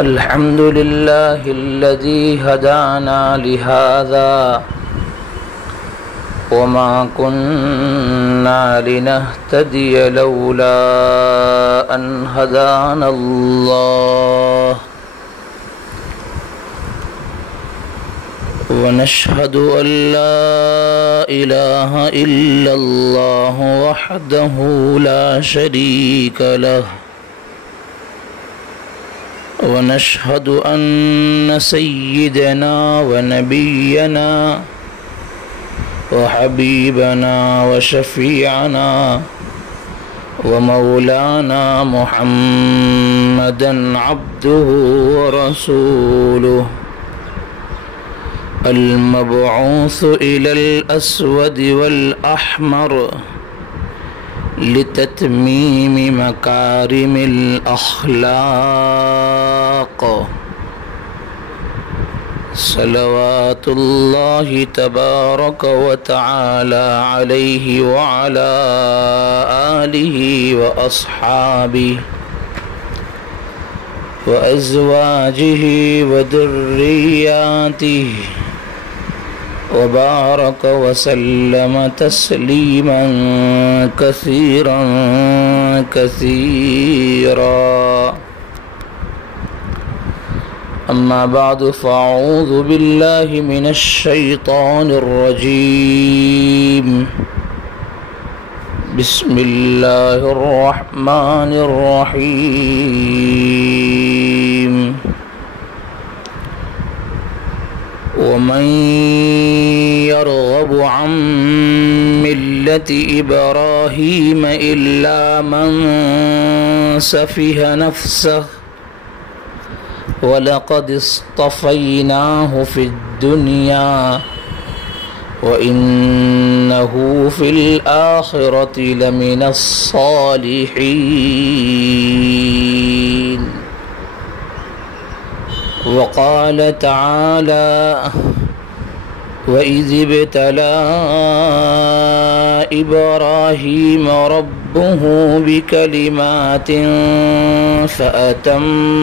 الحمد لله الذي هدانا لهذا وما كنا لنهتدي لولا أن هدانا الله ونشهد أن لا إله إلا الله وحده لا شريك له ونشهد أن سيدنا ونبينا وحبيبنا وشفيعنا ومولانا محمدا عبده ورسوله المبعوث إلى الأسود والأحمر لتتميم مكارم الأخلاق صلوات الله تبارك وتعالى عليه وعلى آله وأصحابه وأزواجه وذرياته وبارك وسلم تسليما كثيرا كثيرا أما بعد فأعوذ بالله من الشيطان الرجيم بسم الله الرحمن الرحيم ومن يرغب عن ملة إبراهيم إلا من سفه نفسه ولقد اصطفيناه في الدنيا وإنه في الآخرة لمن الصالحين وقال تعالى وإذ ابتلى إبراهيم ربه بكلمات فأتمهن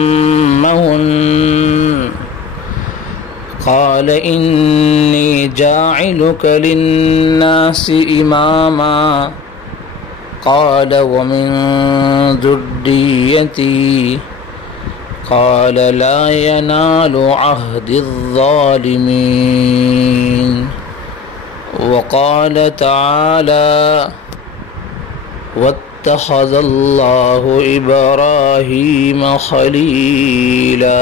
قال إني جاعلك للناس إماما قال ومن ذريتي قال لا ينال عهد الظالمين وقال تعالى واتخذ الله إبراهيم خليلا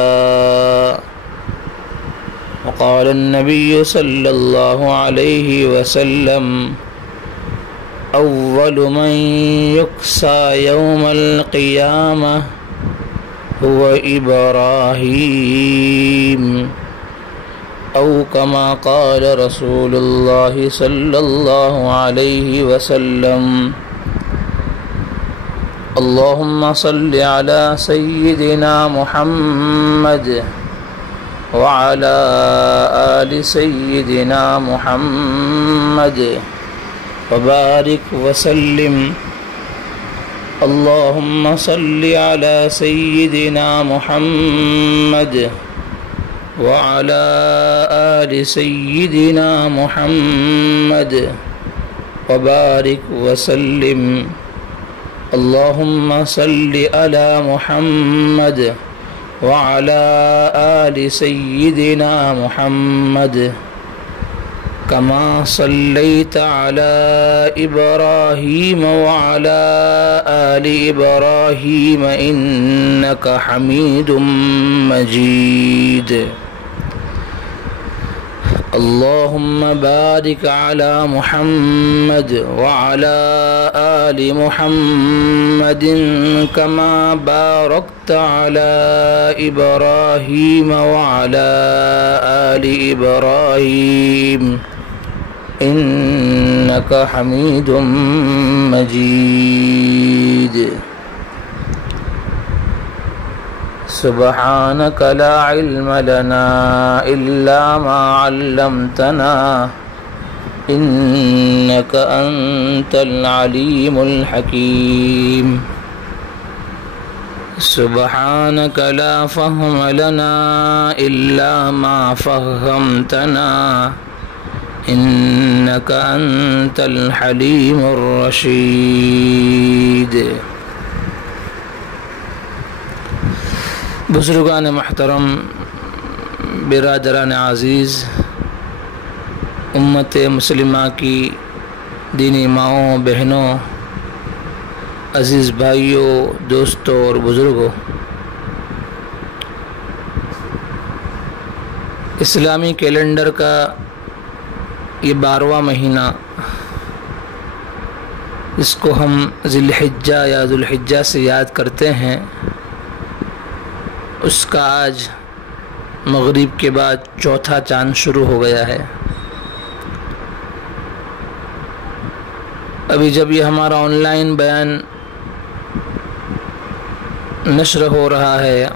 وقال النبي صلى الله عليه وسلم أول من يكسى يوم القيامة هو إبراهيم أو كما قال رسول الله صلى الله عليه وسلم اللهم صل على سيدنا محمد وعلى آل سيدنا محمد وبارك وسلم اللهم صل على سيدنا محمد وعلى آل سيدنا محمد وبارك وسلم اللهم صل على محمد وعلى آل سيدنا محمد كما صليت على إبراهيم وعلى آل إبراهيم إنك حميد مجيد اللهم بارك على محمد وعلى آل محمد كما باركت على إبراهيم وعلى آل إبراهيم إنك حميد مجيد سبحانك لا علم لنا إلا ما علمتنا إنك إنك أنت العليم الحكيم سبحانك لا فهم لنا إلا ما فهمتنا إنك أنت الحليم الرشيد۔ بزرگان محترم، برادران عزیز، امت مسلمہ کی دینی ماؤں بہنوں، عزیز بھائیوں، دوستوں اور بزرگوں، اسلامی کیلنڈر کا یہ 12واں مہینہ، اس کو ہم ذی الحجہ یا ذوالحجہ سے یاد کرتے ہیں، اس کا آج مغرب کے بعد چوتھا چاند شروع ہو گیا ہے۔ ابھی جب یہ ہمارا آن لائن بیان نشر ہو رہا ہے،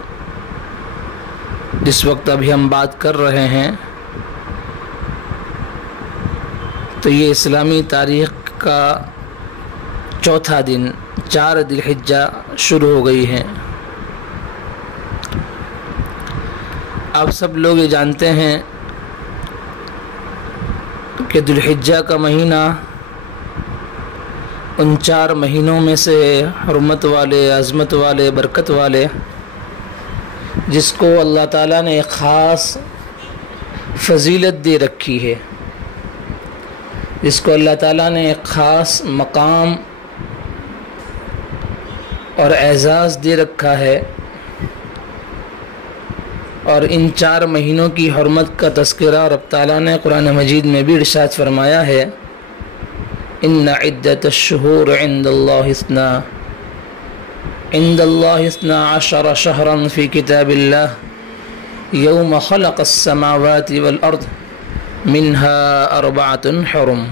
جس وقت ابھی ہم بات کر رہے ہیں، تو یہ اسلامی تاریخ کا چوتھا دن 4 ذی الحجہ شروع ہو گئی ہے۔ آپ سب لوگ یہ جانتے ہیں کہ ذی الحجہ کا مہینہ ان 4 مہینوں میں سے حرمت والے، عظمت والے، برکت والے، جس کو اللہ تعالیٰ نے ایک خاص فضیلت دے رکھی ہے، جس کو اللہ تعالیٰ نے ایک خاص مقام اور اعزاز دے رکھا ہے، اور ان 4 مہینوں کی حرمت کا تذکرہ رب تعالیٰ نے قرآن مجید میں بھی ارشاد فرمایا ہے، ان عدت الشہور عند اللہ 12 شہرا فی کتاب اللہ یوم خلق السماوات والارض منہا 4 حرم،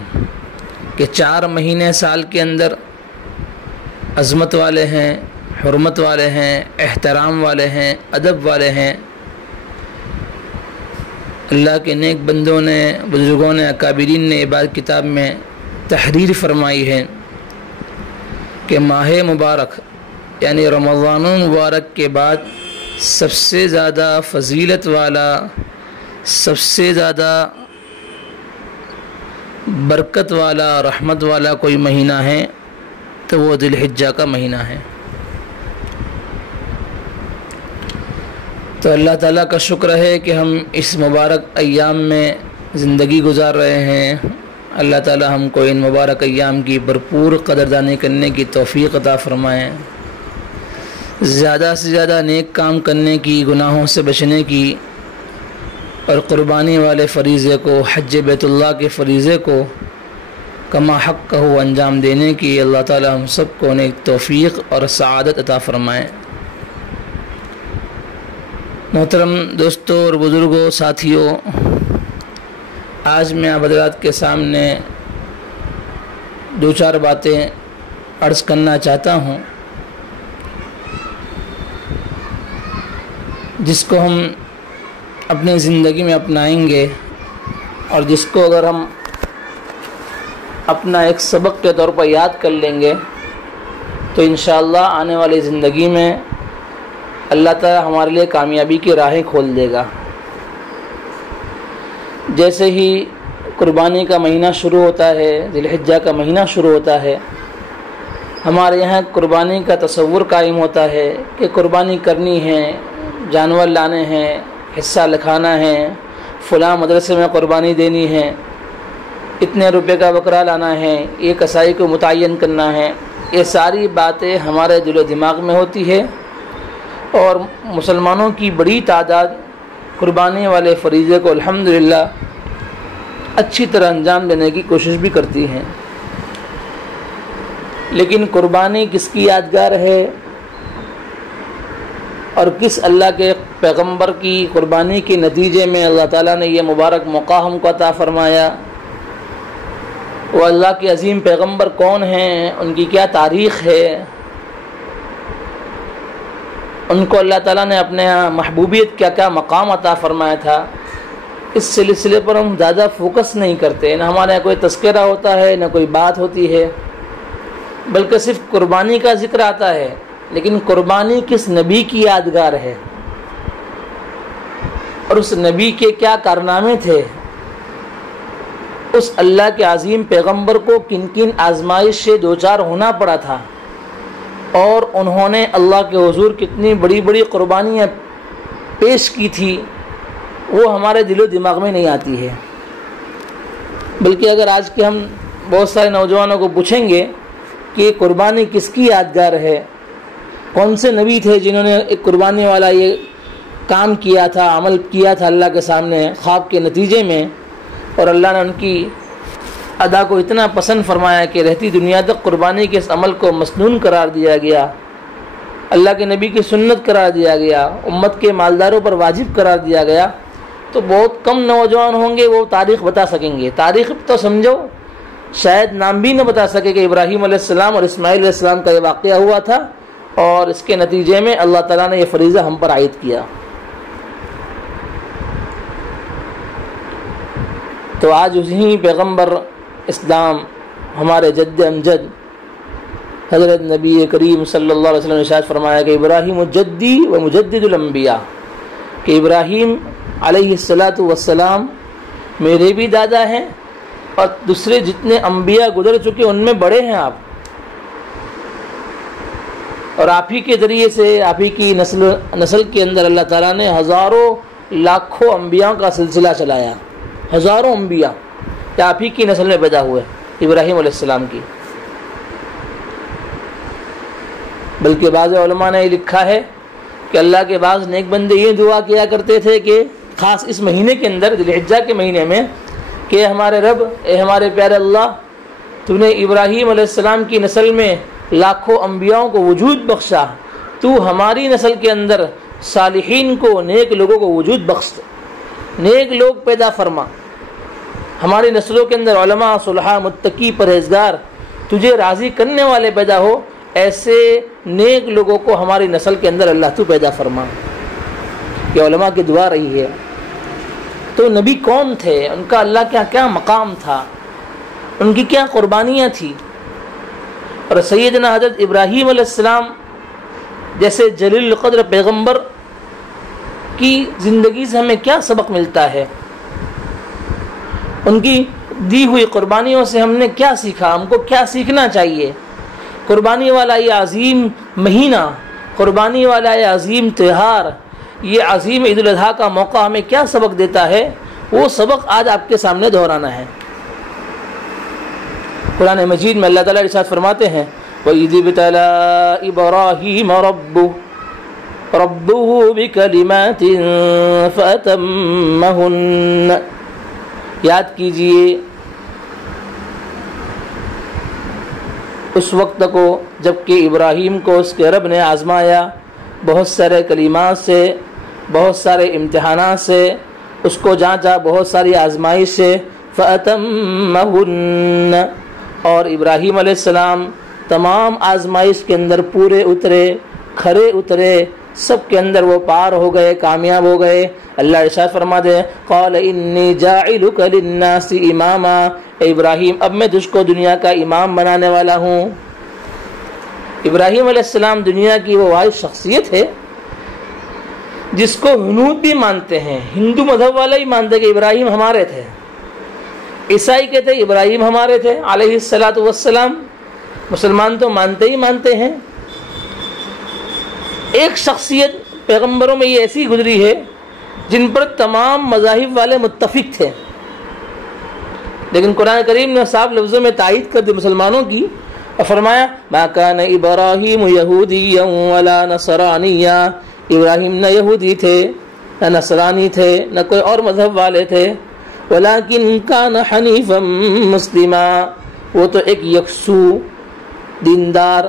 کہ 4 مہینے سال کے اندر عظمت والے ہیں، حرمت والے ہیں، احترام والے ہیں، ادب والے ہیں۔ اللہ کے نیک بندوں نے، بزرگوں نے، اکابرین نے عباد کتاب میں تحریر فرمائی ہے کہ ماہ مبارک یعنی رمضان مبارک کے بعد سب سے زیادہ فضیلت والا، سب سے زیادہ برکت والا، رحمت والا کوئی مہینہ ہے تو وہ ذی الحجہ کا مہینہ ہے۔ تو اللہ تعالیٰ کا شکر ہے کہ ہم اس مبارک ایام میں زندگی گزار رہے ہیں۔ اللہ تعالیٰ ہم کو ان مبارک ایام کی بھرپور قدردانی کرنے کی توفیق عطا فرمائیں، زیادہ سے زیادہ نیک کام کرنے کی، گناہوں سے بچنے کی، اور قربانی والے فریضے کو، حج بیت اللہ کے فریضے کو کما حق ہو انجام دینے کی اللہ تعالیٰ ہم سب کو نیک توفیق اور سعادت عطا فرمائیں۔ محترم دوستوں اور بزرگوں، ساتھیوں، آج میں آپ حضرات کے سامنے 2-4 باتیں عرض کرنا چاہتا ہوں، جس کو ہم اپنی زندگی میں اپنائیں گے، اور جس کو اگر ہم اپنا ایک سبق کے طور پر یاد کر لیں گے تو انشاءاللہ آنے والی زندگی میں اللہ تعالیٰ ہمارے لیے کامیابی کی راہیں کھول دے گا۔ جیسے ہی قربانی کا مہینہ شروع ہوتا ہے، ذی الحجہ کا مہینہ شروع ہوتا ہے، ہمارے یہاں قربانی کا تصور قائم ہوتا ہے کہ قربانی کرنی ہے، جانور لانے ہیں، حصہ لکھانا ہے، فلاں مدرسے میں قربانی دینی ہے، اتنے روپے کا بکرا لانا ہے، یہ کسائی کو متعین کرنا ہے۔ یہ ساری باتیں ہمارے دل و دماغ میں ہوتی ہے، اور مسلمانوں کی بڑی تعداد قربانی والے فریضے کو الحمدللہ اچھی طرح انجام دینے کی کوشش بھی کرتی ہیں۔ لیکن قربانی کس کی یادگار ہے اور کس اللہ کے پیغمبر کی قربانی کے نتیجے میں اللہ تعالیٰ نے یہ مبارک موقع ہم کو عطا فرمایا، وہ اللہ کے عظیم پیغمبر کون ہیں، ان کی کیا تاریخ ہے، ان کو اللہ تعالیٰ نے اپنے محبوبیت کیا کیا مقام عطا فرمایا تھا، اس سلسلے پر ہم زیادہ فوکس نہیں کرتے، نہ ہمارے یہاں کوئی تذکرہ ہوتا ہے، نہ کوئی بات ہوتی ہے، بلکہ صرف قربانی کا ذکر آتا ہے، لیکن قربانی کس نبی کی یادگار ہے اور اس نبی کے کیا کارنامے تھے، اس اللہ کے عظیم پیغمبر کو کن کن آزمائش سے دوچار ہونا پڑا تھا، اور انہوں نے اللہ کے حضور کتنی بڑی بڑی قربانیاں پیش کی تھی، وہ ہمارے دل و دماغ میں نہیں آتی ہے۔ بلکہ اگر آج کے ہم بہت سارے نوجوانوں کو پوچھیں گے کہ قربانی کس کی یادگار ہے، کون سے نبی تھے جنہوں نے ایک قربانی والا یہ کام کیا تھا، عمل کیا تھا اللہ کے سامنے خواب کے نتیجے میں، اور اللہ نے ان کی ادا کو اتنا پسند فرمایا کہ رہتی دنیا تک قربانی کے اس عمل کو مسنون قرار دیا گیا، اللہ کے نبی کی سنت قرار دیا گیا، امت کے مالداروں پر واجب قرار دیا گیا، تو بہت کم نوجوان ہوں گے وہ تاریخ بتا سکیں گے۔ تاریخ تو سمجھو شاید نام بھی نہ بتا سکے کہ ابراہیم علیہ السلام اور اسماعیل علیہ السلام کا یہ واقعہ ہوا تھا، اور اس کے نتیجے میں اللہ تعالیٰ نے یہ فریضہ ہم پر عائد کیا۔ تو آج اسی پیغمبر اسلام ہمارے جد امجد حضرت نبی کریم صلی اللہ علیہ وسلم نے ارشاد فرمایا کہ ابراہیم جدی و مجدد الانبیاء، کہ ابراہیم علیہ السلام میرے بھی دادا ہیں اور دوسرے جتنے انبیاء گزر چکے ان میں بڑے ہیں آپ، اور آپ ہی کے ذریعے سے آپ ہی کی نسل کے اندر اللہ تعالیٰ نے ہزاروں لاکھوں انبیاء کا سلسلہ چلایا، ہزاروں انبیاء آپ ہی کی نسل میں پیدا ہوئے ابراہیم علیہ السلام کی۔ بلکہ بعض علماء نے یہ لکھا ہے کہ اللہ کے بعض نیک بندے یہ دعا کیا کرتے تھے کہ خاص اس مہینے کے اندر ذی الحجہ کے مہینے میں کہ ہمارے رب، اے ہمارے پیارے اللہ، تو نے ابراہیم علیہ السلام کی نسل میں لاکھوں انبیاءوں کو وجود بخشا، تو ہماری نسل کے اندر صالحین کو، نیک لوگوں کو وجود بخش، نیک لوگ پیدا فرما، ہماری نسلوں کے اندر علماء، صلحاء، متقی، پرہیزگار، تجھے راضی کرنے والے پیدا ہو، ایسے نیک لوگوں کو ہماری نسل کے اندر اللہ تو پیدا فرما۔ یہ علماء کی دعا رہی ہے۔ تو نبی کون تھے، ان کا اللہ کا کیا مقام تھا، ان کی کیا قربانیاں تھیں، اور سیدنا حضرت ابراہیم علیہ السلام جیسے جلیل القدر پیغمبر کی زندگی سے ہمیں کیا سبق ملتا ہے، ان کی دی ہوئی قربانیوں سے ہم نے کیا سیکھا، ہم کو کیا سیکھنا چاہیے۔ قربانی والا یہ عظیم مہینہ، قربانی والا یہ عظیم تہوار، یہ عظیم عید الاضحیٰ کا موقع ہمیں کیا سبق دیتا ہے، وہ سبق آج آپ کے سامنے دہرانا ہے۔ قرآن مجید میں اللہ تعالیٰ ارشاد فرماتے ہیں وَإِذِ ابْتَلَىٰ إِبْرَاهِيمَ رَبُّهُ بِكَلِمَاتٍ فَأَتَمَّهُنَّ، یاد کیجئے اس وقت کو جب کہ ابراہیم کو اس کے رب نے آزمایا بہت سارے کلمات سے، بہت سارے امتحانات سے، اس کو جانچا بہت ساری آزمائش سے، فَأَتَمَّهُنَّ، اور ابراہیم علیہ السلام تمام آزمائش کے اندر پورے اترے، کھرے اترے، سب کے اندر وہ پار ہو گئے، کامیاب ہو گئے۔ اللہ ارشاد فرما دے قال انی جاعلک للناس اماما، اے ابراہیم اب میں تجھ کو دنیا کا امام بنانے والا ہوں۔ ابراہیم علیہ السلام دنیا کی وہ واحد شخصیت ہے جس کو ہنود بھی مانتے ہیں، ہندو مذہب والے ہی مانتے کہ ابراہیم ہمارے تھے، عیسائی کہتے ابراہیم ہمارے تھے علیہ السلام، مسلمان تو مانتے ہی مانتے ہیں۔ ایک شخصیت پیغمبروں میں یہ ایسی گزری ہے جن پر تمام مذاہب والے متفق تھے، لیکن قرآن کریم نے صاف لفظوں میں تائید کر دی مسلمانوں کی، اور فرمایا ما کان ابراہیم یہودیا ولا نصرانیا، ابراہیم نہ یہودی تھے نہ نصرانی تھے نہ کوئی اور مذہب والے تھے، ولکن کان حنیفا مسلما، وہ تو ایک یکسو، دیندار،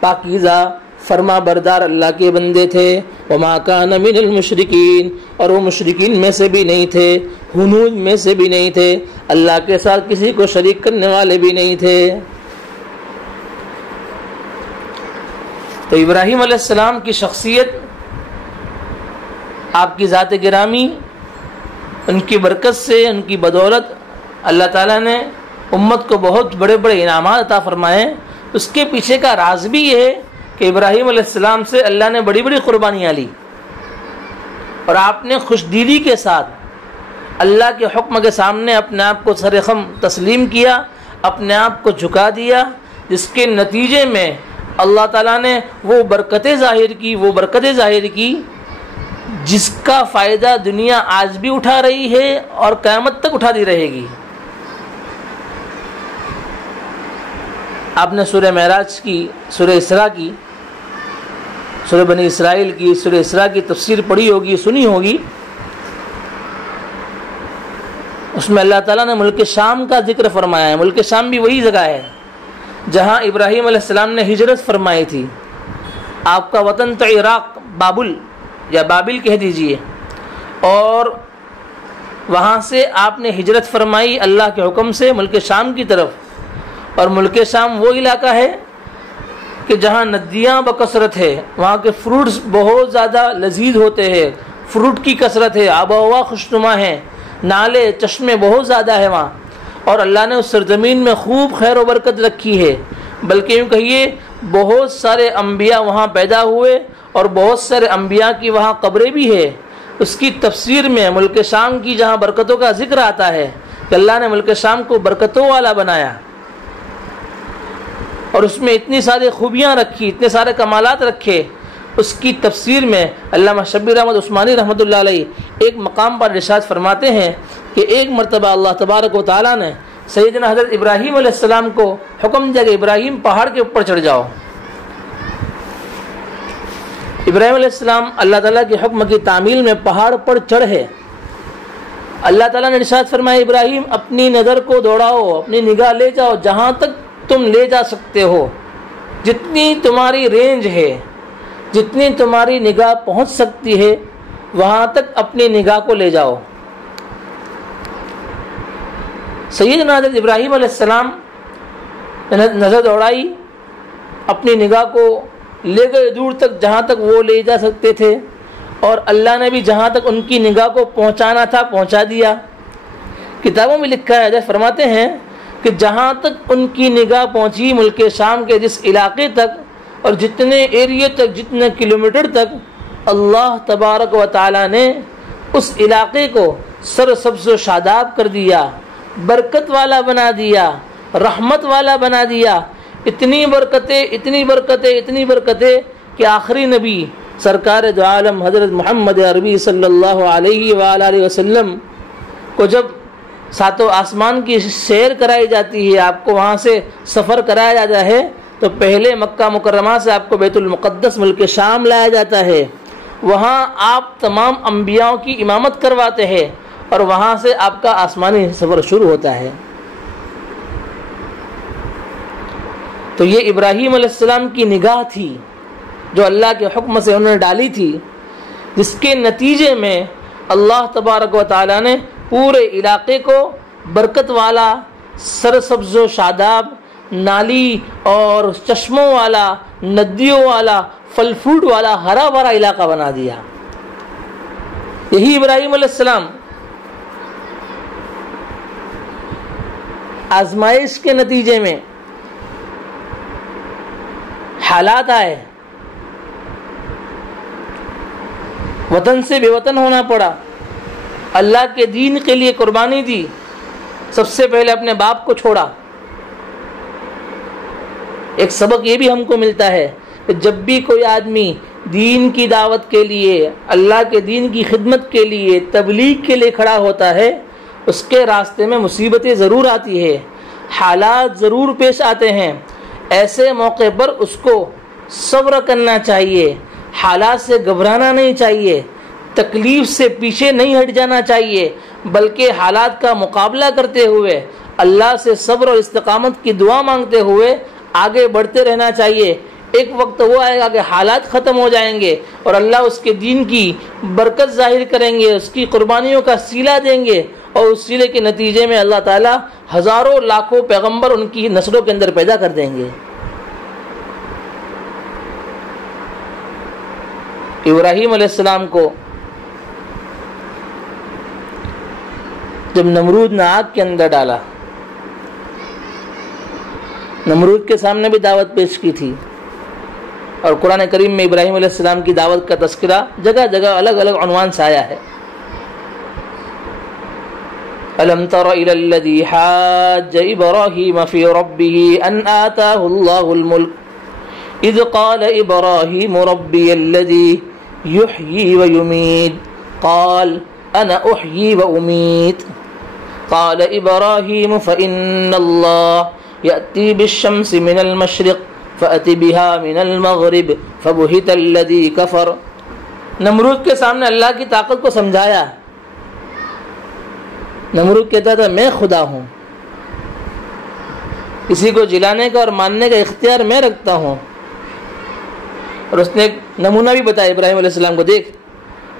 پاکیزہ، فرما بردار اللہ کے بندے تھے۔ وما کان من المشرکین، اور وہ مشرکین میں سے بھی نہیں تھے، ہنود میں سے بھی نہیں تھے، اللہ کے ساتھ کسی کو شریک کرنے والے بھی نہیں تھے۔ تو ابراہیم علیہ السلام کی شخصیت، آپ کی ذات گرامی، ان کی برکت سے، ان کی بدولت اللہ تعالیٰ نے امت کو بہت بڑے بڑے انعامات عطا فرمائے۔ اس کے پیچھے کا راز بھی یہ ہے کہ ابراہیم علیہ السلام سے اللہ نے بڑی بڑی قربانیاں لی، اور آپ نے خوشدلی کے ساتھ اللہ کے حکم کے سامنے اپنے آپ کو سر خم تسلیم کیا، اپنے آپ کو جھکا دیا، جس کے نتیجے میں اللہ تعالیٰ نے وہ برکتیں ظاہر کی جس کا فائدہ دنیا آج بھی اٹھا رہی ہے اور قیامت تک اٹھاتی رہے گی۔ آپ نے سورہ معراج کی، سورہ اسراء کی، سورہ بنی اسرائیل کی، سورہ اسراء کی تفسیر پڑھی ہوگی، سنی ہوگی۔ اس میں اللہ تعالیٰ نے ملک شام کا ذکر فرمایا ہے۔ ملک شام بھی وہی جگہ ہے جہاں ابراہیم علیہ السلام نے ہجرت فرمائی تھی۔ آپ کا وطن تو عراق، بابل یا بابل کہہ دیجئے، اور وہاں سے آپ نے ہجرت فرمائی اللہ کے حکم سے ملک شام کی طرف۔ اور ملک شام وہ علاقہ ہے کہ جہاں ندیاں بکثرت ہے، وہاں کے فروٹس بہت زیادہ لذیذ ہوتے ہیں، فروٹ کی کثرت ہے، آب و ہوا خوشنما ہے، نالے چشمے بہت زیادہ ہے وہاں، اور اللہ نے اس سرزمین میں خوب خیر و برکت رکھی ہے۔ بلکہ یوں کہیے بہت سارے انبیاء وہاں پیدا ہوئے، اور بہت سارے انبیاء کی وہاں قبریں بھی ہے۔ اس کی تفسیر میں ملک شام کی جہاں برکتوں کا ذکر آتا ہے کہ اللہ نے ملک شام کو برکتوں والا بنایا، اور اس میں اتنی ساری خوبیاں رکھی، اتنے سارے کمالات رکھے، اس کی تفسیر میں علامہ شبیر احمد عثمانی رحمۃ اللہ علیہ ایک مقام پر ارشاد فرماتے ہیں کہ ایک مرتبہ اللہ تبارک و تعالیٰ نے سیدنا حضرت ابراہیم علیہ السلام کو حکم دیا کہ ابراہیم پہاڑ کے اوپر چڑھ جاؤ۔ ابراہیم علیہ السلام اللہ تعالیٰ کے حکم کی تعمیل میں پہاڑ پر چڑھے۔ اللہ تعالیٰ نے ارشاد فرمایا ابراہیم اپنی نظر کو دوڑاؤ، اپنی نگاہ لے جاؤ جہاں تک تم لے جا سکتے ہو، جتنی تمہاری رینج ہے، جتنی تمہاری نگاہ پہنچ سکتی ہے وہاں تک اپنی نگاہ کو لے جاؤ۔ سیدنا حضرت ابراہیم علیہ السلام نے نظر دوڑائی، اپنی نگاہ کو لے گئے دور تک جہاں تک وہ لے جا سکتے تھے، اور اللہ نے بھی جہاں تک ان کی نگاہ کو پہنچانا تھا پہنچا دیا۔ کتابوں میں لکھا ہے، حضرت فرماتے ہیں کہ جہاں تک ان کی نگاہ پہنچی ملک شام کے جس علاقے تک اور جتنے ایریے تک، جتنے کلومیٹر تک، اللہ تبارک و تعالیٰ نے اس علاقے کو سرسبز و شاداب کر دیا، برکت والا بنا دیا، رحمت والا بنا دیا۔ اتنی برکتیں اتنی برکتیں اتنی برکتیں کہ آخری نبی سرکار دو عالم حضرت محمد عربی صلی اللہ علیہ وآلہ وسلم کو جب ساتوں آسمان کی سیر کرائی جاتی ہے، آپ کو وہاں سے سفر کرایا جاتا ہے، تو پہلے مکہ مکرمہ سے آپ کو بیت المقدس ملک شام لایا جاتا ہے۔ وہاں آپ تمام انبیاء کی امامت کرواتے ہیں، اور وہاں سے آپ کا آسمانی سفر شروع ہوتا ہے۔ تو یہ ابراہیم علیہ السلام کی نگاہ تھی جو اللہ کے حکم سے انہوں نے ڈالی تھی، جس کے نتیجے میں اللہ تبارک و تعالیٰ نے پورے علاقے کو برکت والا، سرسبز و شاداب، نالی اور چشموں والا، ندیوں والا، پھل فروٹ والا، ہرا بھرا علاقہ بنا دیا۔ یہی ابراہیم علیہ السلام آزمائش کے نتیجے میں حالات آئے، وطن سے بے وطن ہونا پڑا، اللہ کے دین کے لیے قربانی دی، سب سے پہلے اپنے باپ کو چھوڑا۔ ایک سبق یہ بھی ہم کو ملتا ہے کہ جب بھی کوئی آدمی دین کی دعوت کے لیے، اللہ کے دین کی خدمت کے لیے، تبلیغ کے لیے کھڑا ہوتا ہے، اس کے راستے میں مصیبتیں ضرور آتی ہے، حالات ضرور پیش آتے ہیں۔ ایسے موقع پر اس کو صبر کرنا چاہیے، حالات سے گھبرانا نہیں چاہیے، تکلیف سے پیچھے نہیں ہٹ جانا چاہیے، بلکہ حالات کا مقابلہ کرتے ہوئے اللہ سے صبر اور استقامت کی دعا مانگتے ہوئے آگے بڑھتے رہنا چاہیے۔ ایک وقت وہ آئے گا کہ حالات ختم ہو جائیں گے اور اللہ اس کے دین کی برکت ظاہر کریں گے، اس کی قربانیوں کا صلہ دیں گے، اور اس صلے کے نتیجے میں اللہ تعالیٰ ہزاروں لاکھوں پیغمبر ان کی نسلوں کے اندر پیدا کر دیں گے۔ ابراہیم علیہ السلام کو جب نمرود نے آگ کے اندر ڈالا، نمرود کے سامنے بھی دعوت پیش کی تھی، اور قرآن کریم میں ابراہیم علیہ السلام کی دعوت کا تذکرہ جگہ جگہ الگ الگ عنوان سے آیا ہے۔ أَلَمْ تَرَ إِلَى الَّذِي حَاجَّ إِبْرَاهِيمَ فِي رَبِّهِ أَنْ آتَاهُ اللَّهُ الْمُلْكَ إِذْ قَالَ إِبْرَاهِيمُ رَبِّيَ الَّذِي يُحْيِي وَيُمِيتُ قَالَ أَنَا أُحْيِي وَأُمِيتُ قَالَ إِبْرَاهِيمُ فَإِنَّ اللَّهَ يَأْتِي بِالشَّمْسِ مِنَ الْمَشْرِقِ فَأْتِ بِهَا مِنَ الْمَغْرِبِ فَبُهِتَ الَّذِي كَفَرَ۔ نمرود کے سامنے اللہ کی طاقت کو سمجھایا۔ نمرود کہتا تھا میں خدا ہوں، کسی کو جلانے کا اور ماننے کا اختیار میں رکھتا ہوں، اور اس نے ایک نمونہ بھی بتایا ابراہیم علیہ السلام کو، دیکھ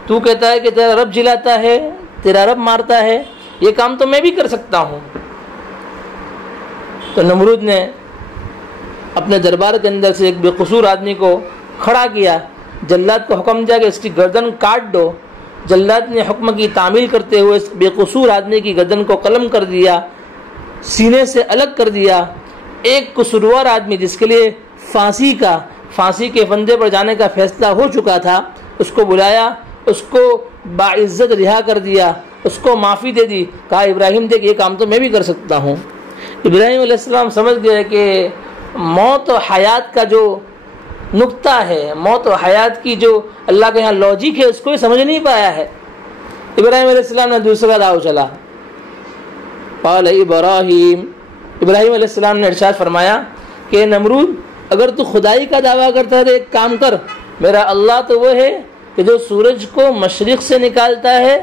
تو کہتا ہے کہ تیرا رب جلاتا ہے، تیرا رب مارتا ہے، یہ کام تو میں بھی کر سکتا ہوں۔ تو نمرود نے اپنے دربار کے اندر سے ایک بے قصور آدمی کو کھڑا کیا، جلاد کو حکم دیا کہ اس کی گردن کاٹ دو۔ جلاد نے حکم کی تعمیل کرتے ہوئے اس بے قصور آدمی کی گردن کو قلم کر دیا، سینے سے الگ کر دیا۔ ایک قصوروار آدمی جس کے لیے پھانسی کے فندے پر جانے کا فیصلہ ہو چکا تھا، اس کو بلایا، اس کو باعزت رہا کر دیا، اس کو معافی دے دی، کہا ابراہیم دیکھ یہ کام تو میں بھی کر سکتا ہوں۔ ابراہیم علیہ السلام سمجھ گئے کہ موت و حیات کا جو نقطہ ہے، موت و حیات کی جو اللہ کے یہاں لاجک ہے، اس کو سمجھ نہیں پایا ہے۔ ابراہیم علیہ السلام نے دوسرا داؤ چلا۔ قال ابراہیم علیہ السلام نے ارشاد فرمایا کہ نمرود اگر تو خدائی کا دعویٰ کرتا ہے تو ایک کام کر، میرا اللہ تو وہ ہے کہ جو سورج کو مشرق سے نکالتا ہے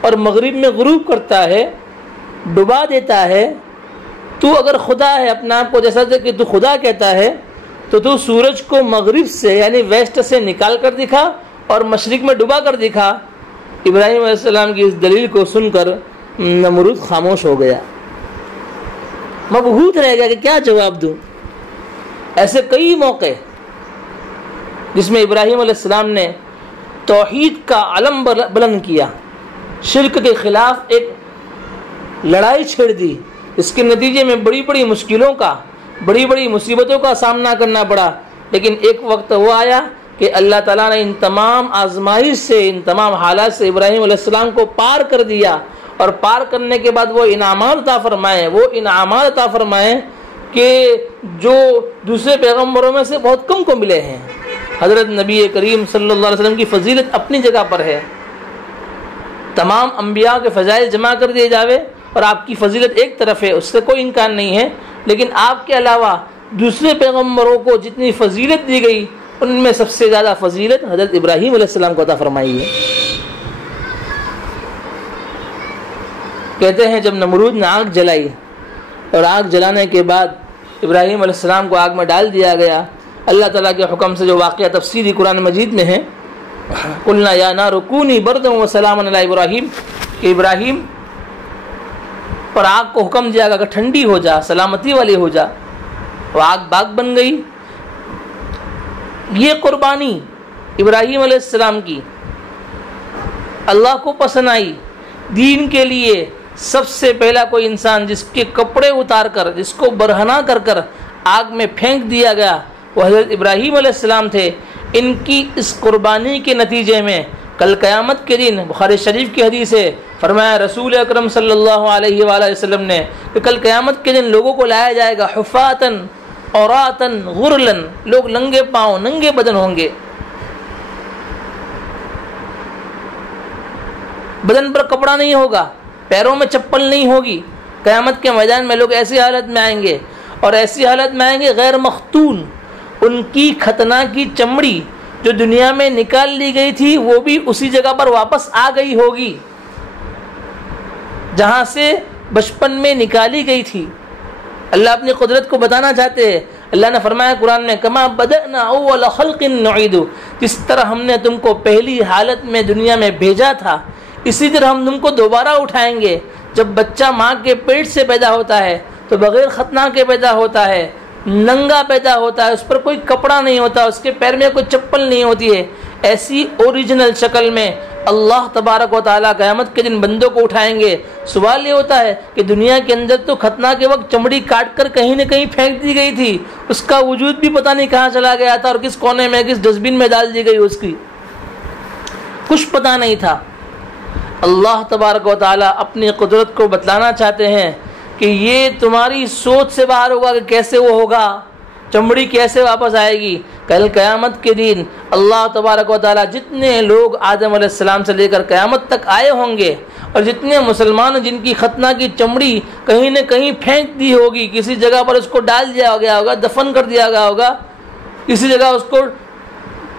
اور مغرب میں غروب کرتا ہے، ڈبا دیتا ہے۔ تو اگر خدا ہے، اپنا آپ کو جیسا کہ تو خدا کہتا ہے، تو سورج کو مغرب سے یعنی ویسٹ سے نکال کر دکھا اور مشرق میں ڈبا کر دکھا۔ ابراہیم علیہ السلام کی اس دلیل کو سن کر نمرود خاموش ہو گیا، مبہوت رہ گیا کہ کیا جواب دوں۔ ایسے کئی موقع جس میں ابراہیم علیہ السلام نے توحید کا علم بلند کیا، شرک کے خلاف ایک لڑائی چھیڑ دی، اس کے نتیجے میں بڑی بڑی مشکلوں کا، بڑی بڑی مصیبتوں کا سامنا کرنا پڑا، لیکن ایک وقت وہ آیا کہ اللہ تعالیٰ نے ان تمام آزمائش سے، ان تمام حالات سے ابراہیم علیہ السلام کو پار کر دیا، اور پار کرنے کے بعد وہ انعامات عطا فرمائے کہ جو دوسرے پیغمبروں میں سے بہت کم کو ملے ہیں۔ حضرت نبی کریم صلی اللہ علیہ وسلم کی فضیلت اپنی جگہ پر ہے، تمام انبیاء کے فضائل جمع کر دیے جاوے اور آپ کی فضیلت ایک طرف ہے، اس سے کوئی انکار نہیں ہے، لیکن آپ کے علاوہ دوسرے پیغمبروں کو جتنی فضیلت دی گئی ان میں سب سے زیادہ فضیلت حضرت ابراہیم علیہ السلام کو عطا فرمائی ہے۔ کہتے ہیں جب نمرود نے آگ جلائی اور آگ جلانے کے بعد ابراہیم علیہ السلام کو آگ میں ڈال دیا گیا، اللہ تعالیٰ کے حکم سے جو واقعہ تفصیلی قرآن مجید میں ہے، قلنا یا نار کونی بردا وسلاما علی ابراہیم، کہ ابراہیم پر آگ کو حکم دیا گیا کہ ٹھنڈی ہو جا، سلامتی والی ہو جا، وہ آگ باغ بن گئی۔ یہ قربانی ابراہیم علیہ السلام کی اللہ کو پسند آئی۔ دین کے لیے سب سے پہلا کوئی انسان جس کے کپڑے اتار کر، جس کو برہنہ کر کر آگ میں پھینک دیا گیا، وہ حضرت ابراہیم علیہ السلام تھے۔ ان کی اس قربانی کے نتیجے میں کل قیامت کے دن بخاری شریف کی حدیث ہے، فرمایا رسول اکرم صلی اللہ علیہ وآلہ وسلم نے کہ کل قیامت کے دن لوگوں کو لایا جائے گا حفاتن عوراتن غرلن، لوگ ننگے پاؤں ننگے بدن ہوں گے، بدن پر کپڑا نہیں ہوگا، پیروں میں چپل نہیں ہوگی۔ قیامت کے میدان میں لوگ ایسی حالت میں آئیں گے، اور ایسی حالت میں آئیں گے غیر مختون، ان کی ختنہ کی چمڑی جو دنیا میں نکال لی گئی تھی وہ بھی اسی جگہ پر واپس آ گئی ہوگی جہاں سے بچپن میں نکالی گئی تھی۔ اللہ اپنی قدرت کو بتانا چاہتے ہیں۔ اللہ نے فرمایا قرآن میں کما بدأنا اول خلق نعید، جس طرح ہم نے تم کو پہلی حالت میں دنیا میں بھیجا تھا اسی طرح ہم تم کو دوبارہ اٹھائیں گے۔ جب بچہ ماں کے پیٹ سے پیدا ہوتا ہے تو بغیر ختنہ کے پیدا ہوتا ہے، ننگا پیدا ہوتا ہے، اس پر کوئی کپڑا نہیں ہوتا، اس کے پیر میں کوئی چپل نہیں ہوتی ہے۔ ایسی اوریجنل شکل میں اللہ تبارک و تعالیٰ قیامت کے دن بندوں کو اٹھائیں گے۔ سوال یہ ہوتا ہے کہ دنیا کے اندر تو ختنہ کے وقت چمڑی کاٹ کر کہیں نہ کہیں پھینک دی گئی تھی، اس کا وجود بھی پتہ نہیں کہاں چلا گیا تھا اور کس کونے میں کس ڈسٹ بن میں ڈال دی گئی، اس کی کچھ پتہ نہیں تھا۔ اللہ تبارک و تعالیٰ اپنی قدرت کو بتلانا چاہتے ہیں کہ یہ تمہاری سوچ سے باہر ہوگا کہ کیسے وہ ہوگا، چمڑی کیسے واپس آئے گی۔ کل قیامت کے دن اللہ تبارک و تعالیٰ جتنے لوگ آدم علیہ السلام سے لے کر قیامت تک آئے ہوں گے اور جتنے مسلمان جن کی ختنہ کی چمڑی کہیں نہ کہیں پھینک دی ہوگی، کسی جگہ پر اس کو ڈال دیا گیا ہوگا، دفن کر دیا گیا ہوگا، کسی جگہ اس کو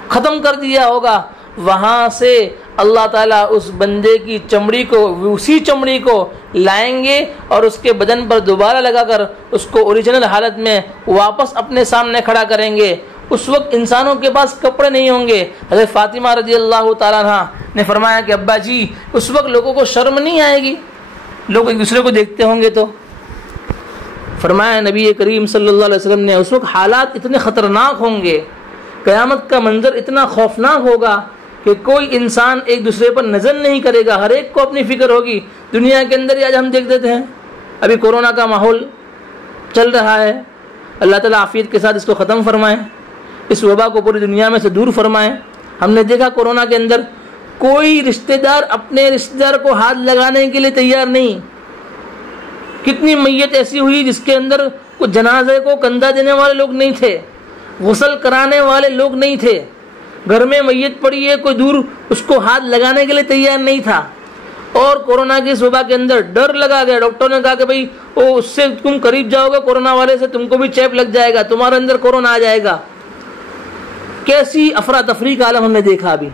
ختم کر دیا ہوگا، وہاں سے اللہ تعالیٰ اس بندے کی چمڑی کو، اسی چمڑی کو لائیں گے اور اس کے بدن پر دوبارہ لگا کر اس کو اوریجنل حالت میں واپس اپنے سامنے کھڑا کریں گے۔ اس وقت انسانوں کے پاس کپڑے نہیں ہوں گے۔ حضرت فاطمہ رضی اللہ تعالیٰ عنہ نے فرمایا کہ ابا جی اس وقت لوگوں کو شرم نہیں آئے گی، لوگ ایک دوسرے کو دیکھتے ہوں گے تو؟ فرمایا نبی کریم صلی اللہ علیہ وسلم نے اس وقت حالات اتنے خطرناک ہوں گے، قیامت کا منظر اتنا خوفناک ہوگا کہ کوئی انسان ایک دوسرے پر نظر نہیں کرے گا، ہر ایک کو اپنی فکر ہوگی۔ دنیا کے اندر آج ہم دیکھ دیتے ہیں، ابھی کورونا کا ماحول چل رہا ہے، اللہ تعالیٰ عافیت کے ساتھ اس کو ختم فرمائیں، اس وبا کو پوری دنیا میں سے دور فرمائیں۔ ہم نے دیکھا کورونا کے اندر کوئی رشتہ دار اپنے رشتہ دار کو ہاتھ لگانے کے لیے تیار نہیں۔ کتنی میت ایسی ہوئی جس کے اندر کوئی جنازے کو کندھا دینے والے لوگ نہیں تھے، غسل کرانے والے لوگ نہیں تھے، گھر میں میت پڑی ہے کوئی دور اس کو ہاتھ لگانے کے لیے تیار نہیں تھا۔ اور کورونا کی اس وبا کے اندر ڈر لگا گیا، ڈاکٹر نے کہا کہ بھائی اس سے تم قریب جاؤ گے کورونا والے سے تم کو بھی چیپ لگ جائے گا، تمہارے اندر کورونا آ جائے گا۔ کیسی افراتفری کا عالم ہم نے دیکھا، ابھی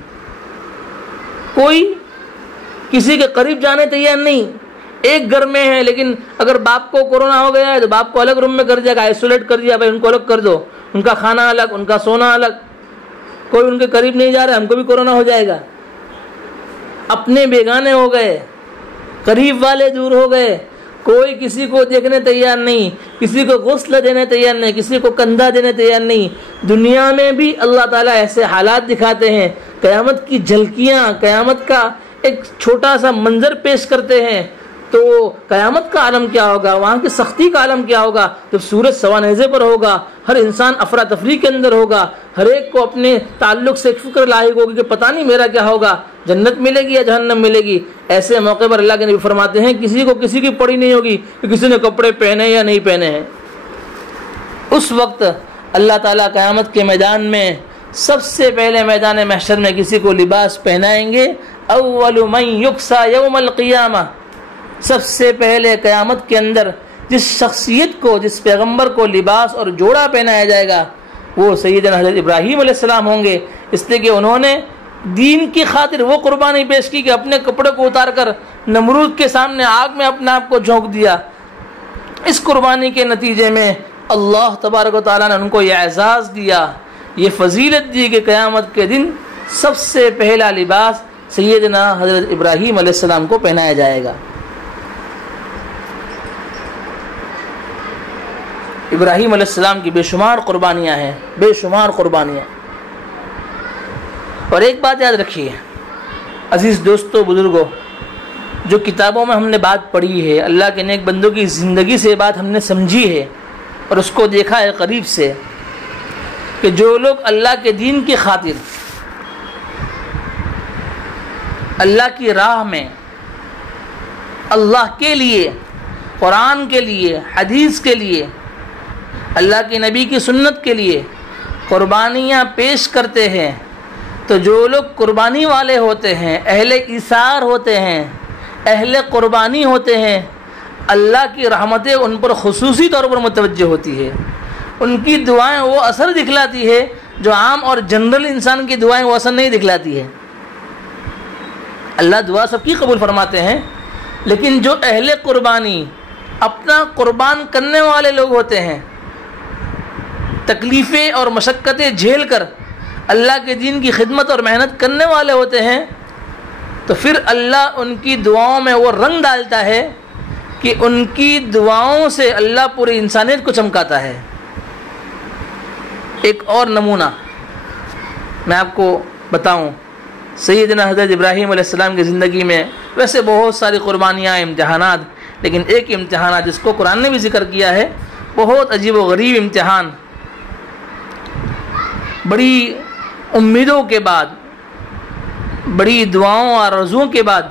کوئی کسی کے قریب جانے تیار نہیں، ایک گھر میں ہے لیکن اگر باپ کو کورونا ہو گیا ہے تو باپ کو الگ روم میں کر دیا گیا، آئسولیٹ کر دیا، بھائی ان کو الگ کر دو، ان کا کھانا الگ، ان کا سونا الگ، کوئی ان کے قریب نہیں جا رہا، ہم کو بھی کورونا ہو جائے گا۔ اپنے بیگانے ہو گئے، قریب والے دور ہو گئے، کوئی کسی کو دیکھنے تیار نہیں، کسی کو غسل دینے تیار نہیں، کسی کو کندھا دینے تیار نہیں۔ دنیا میں بھی اللہ تعالیٰ ایسے حالات دکھاتے ہیں، قیامت کی جھلکیاں، قیامت کا ایک چھوٹا سا منظر پیش کرتے ہیں، تو قیامت کا عالم کیا ہوگا، وہاں کی سختی کا عالم کیا ہوگا جب سورج سوا نیزے پر ہوگا، ہر انسان افراتفری کے اندر ہوگا، ہر ایک کو اپنے تعلق سے فکر لاحق ہوگی کہ پتہ نہیں میرا کیا ہوگا، جنت ملے گی یا جہنم ملے گی۔ ایسے موقع پر اللہ کے نبی فرماتے ہیں کسی کو کسی کی پڑی نہیں ہوگی کہ کسی نے کپڑے پہنے یا نہیں پہنے ہیں۔ اس وقت اللہ تعالیٰ قیامت کے میدان میں سب سے پہلے میدان محشر میں کسی کو لباس پہنائیں گے، اول من یکسا یوم القیامہ، سب سے پہلے قیامت کے اندر جس شخصیت کو، جس پیغمبر کو لباس اور جوڑا پہنایا جائے گا وہ سیدنا حضرت ابراہیم علیہ السلام ہوں گے، اس لیے کہ انہوں نے دین کی خاطر وہ قربانی پیش کی کہ اپنے کپڑے کو اتار کر نمرود کے سامنے آگ میں اپنے آپ کو جھونک دیا۔ اس قربانی کے نتیجے میں اللہ تبارک و تعالیٰ نے ان کو یہ اعزاز دیا، یہ فضیلت دی کہ قیامت کے دن سب سے پہلا لباس سیدنا حضرت ابراہیم علیہ السلام کو پہنایا جائے گا۔ ابراہیم علیہ السلام کی بے شمار قربانیاں ہیں، بے شمار قربانیاں۔ اور ایک بات یاد رکھیے عزیز دوستو، بزرگوں، جو کتابوں میں ہم نے بات پڑھی ہے، اللہ کے نیک بندوں کی زندگی سے بات ہم نے سمجھی ہے اور اس کو دیکھا ہے قریب سے، کہ جو لوگ اللہ کے دین کی خاطر، اللہ کی راہ میں، اللہ کے لیے، قرآن کے لیے، حدیث کے لیے، اللہ کے نبی کی سنت کے لیے قربانیاں پیش کرتے ہیں، تو جو لوگ قربانی والے ہوتے ہیں، اہل ایثار ہوتے ہیں، اہل قربانی ہوتے ہیں، اللہ کی رحمتیں ان پر خصوصی طور پر متوجہ ہوتی ہے، ان کی دعائیں وہ اثر دکھلاتی ہے جو عام اور جنرل انسان کی دعائیں وہ اثر نہیں دکھلاتی ہے۔ اللہ دعا سب کی قبول فرماتے ہیں، لیکن جو اہل قربانی، اپنا قربان کرنے والے لوگ ہوتے ہیں، تکلیفیں اور مشقتیں جھیل کر اللہ کے دین کی خدمت اور محنت کرنے والے ہوتے ہیں، تو پھر اللہ ان کی دعاؤں میں وہ رنگ ڈالتا ہے کہ ان کی دعاؤں سے اللہ پوری انسانیت کو چمکاتا ہے۔ ایک اور نمونہ میں آپ کو بتاؤں، سیدنا حضرت ابراہیم علیہ السلام کی زندگی میں ویسے بہت ساری قربانیاں، امتحانات، لیکن ایک امتحان جس کو قرآن نے بھی ذکر کیا ہے، بہت عجیب و غریب امتحان، بڑی امیدوں کے بعد، بڑی دعاؤں اور آرزوؤں کے بعد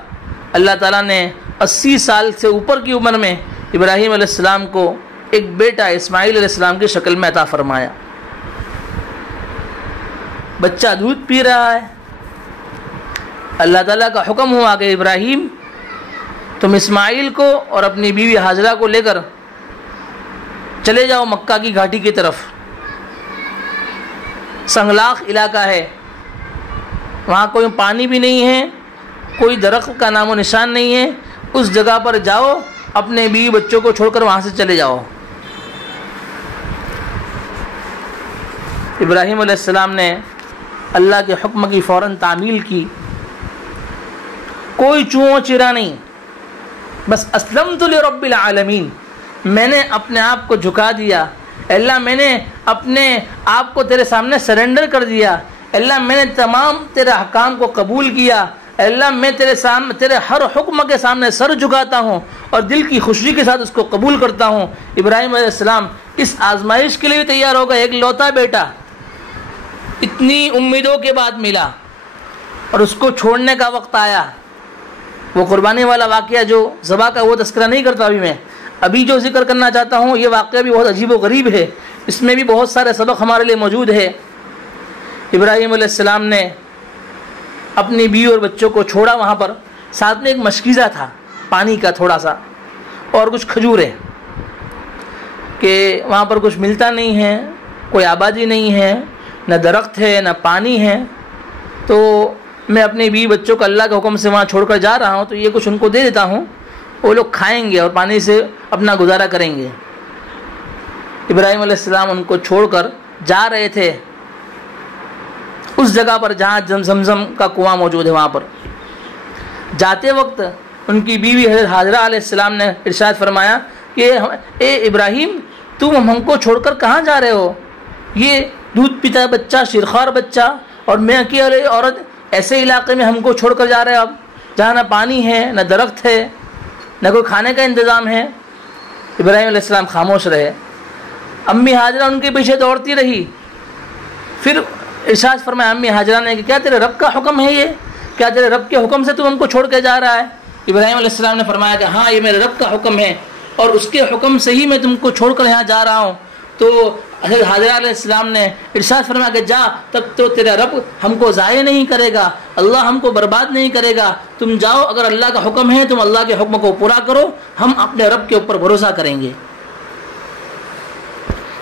اللہ تعالیٰ نے 80 سال سے اوپر کی عمر میں ابراہیم علیہ السلام کو ایک بیٹا اسماعیل علیہ السلام کی شکل میں عطا فرمایا۔ بچہ دودھ پی رہا ہے، اللہ تعالیٰ کا حکم ہوا کہ ابراہیم تم اسماعیل کو اور اپنی بیوی ہاجرہ کو لے کر چلے جاؤ مکہ کی گھاٹی کی طرف۔ سنگلاخ علاقہ ہے، وہاں کوئی پانی بھی نہیں ہے، کوئی درخت کا نام و نشان نہیں ہے، اس جگہ پر جاؤ، اپنے بیوی بچوں کو چھوڑ کر وہاں سے چلے جاؤ۔ ابراہیم علیہ السلام نے اللہ کے حکم کی فوراً تعمیل کی، کوئی چوں چرا نہیں، بس اسلمت لرب العالمین، میں نے اپنے آپ کو جھکا دیا، اللہ میں نے اپنے آپ کو تیرے سامنے سرنڈر کر دیا، اللہ میں نے تمام تیرے احکام کو قبول کیا، اللہ میں تیرے سامنے تیرے ہر حکم کے سامنے سر جھکاتا ہوں اور دل کی خوشی کے ساتھ اس کو قبول کرتا ہوں۔ ابراہیم علیہ السلام اس آزمائش کے لیے بھی تیار ہو گئے، ایک لوتا بیٹا اتنی امیدوں کے بعد ملا اور اس کو چھوڑنے کا وقت آیا۔ وہ قربانی والا واقعہ جو ذبح کا وہ تذکرہ نہیں کرتا ابھی جو ذکر کرنا چاہتا ہوں، یہ واقعہ بھی بہت عجیب و غریب ہے، اس میں بھی بہت سارے سبق ہمارے لیے موجود ہے۔ ابراہیم علیہ السلام نے اپنی بیوی اور بچوں کو چھوڑا وہاں پر، ساتھ میں ایک مشکیزہ تھا پانی کا تھوڑا سا اور کچھ کھجور ہے، کہ وہاں پر کچھ ملتا نہیں ہے، کوئی آبادی نہیں ہے، نہ درخت ہے نہ پانی ہے، تو میں اپنے بیوی بچوں کو اللہ کے حکم سے وہاں چھوڑ کر جا رہا ہوں، تو یہ کچھ ان کو دے دیتا ہوں، وہ لوگ کھائیں گے اور پانی سے اپنا گزارا کریں گے۔ ابراہیم علیہ السلام ان کو چھوڑ کر جا رہے تھے اس جگہ پر جہاں زمزم کا کنواں موجود ہے، وہاں پر جاتے وقت ان کی بیوی حضرت ہاجرہ علیہ السلام نے ارشاد فرمایا کہ اے ابراہیم تم ہم کو چھوڑ کر کہاں جا رہے ہو؟ یہ دودھ پیتا بچہ، شیرخوار بچہ، اور میں اکیلے عورت ایسے علاقے میں ہم کو چھوڑ کر جا رہے ہو اب، جہاں نہ پانی ہے نہ درخت ہے نہ کوئی کھانے کا انتظام ہے۔ ابراہیم علیہ السلام خاموش رہے، امی ہاجرہ ان کے پیچھے دوڑتی رہی، پھر ارشاد فرمایا امی ہاجرہ نے کہ کیا تیرے رب کا حکم ہے یہ؟ کیا تیرے رب کے حکم سے تم ہم کو چھوڑ کے جا رہا ہے؟ ابراہیم علیہ السلام نے فرمایا کہ ہاں یہ میرے رب کا حکم ہے اور اس کے حکم سے ہی میں تم کو چھوڑ کر یہاں جا رہا ہوں۔ تو حضرت ہاجرہ علیہ السلام نے ارشاد فرمایا کہ جا، تب تو تیرا رب ہم کو ضائع نہیں کرے گا، اللہ ہم کو برباد نہیں کرے گا، تم جاؤ، اگر اللہ کا حکم ہے تم اللہ کے حکم کو پورا کرو، ہم اپنے رب کے اوپر بھروسہ کریں گے۔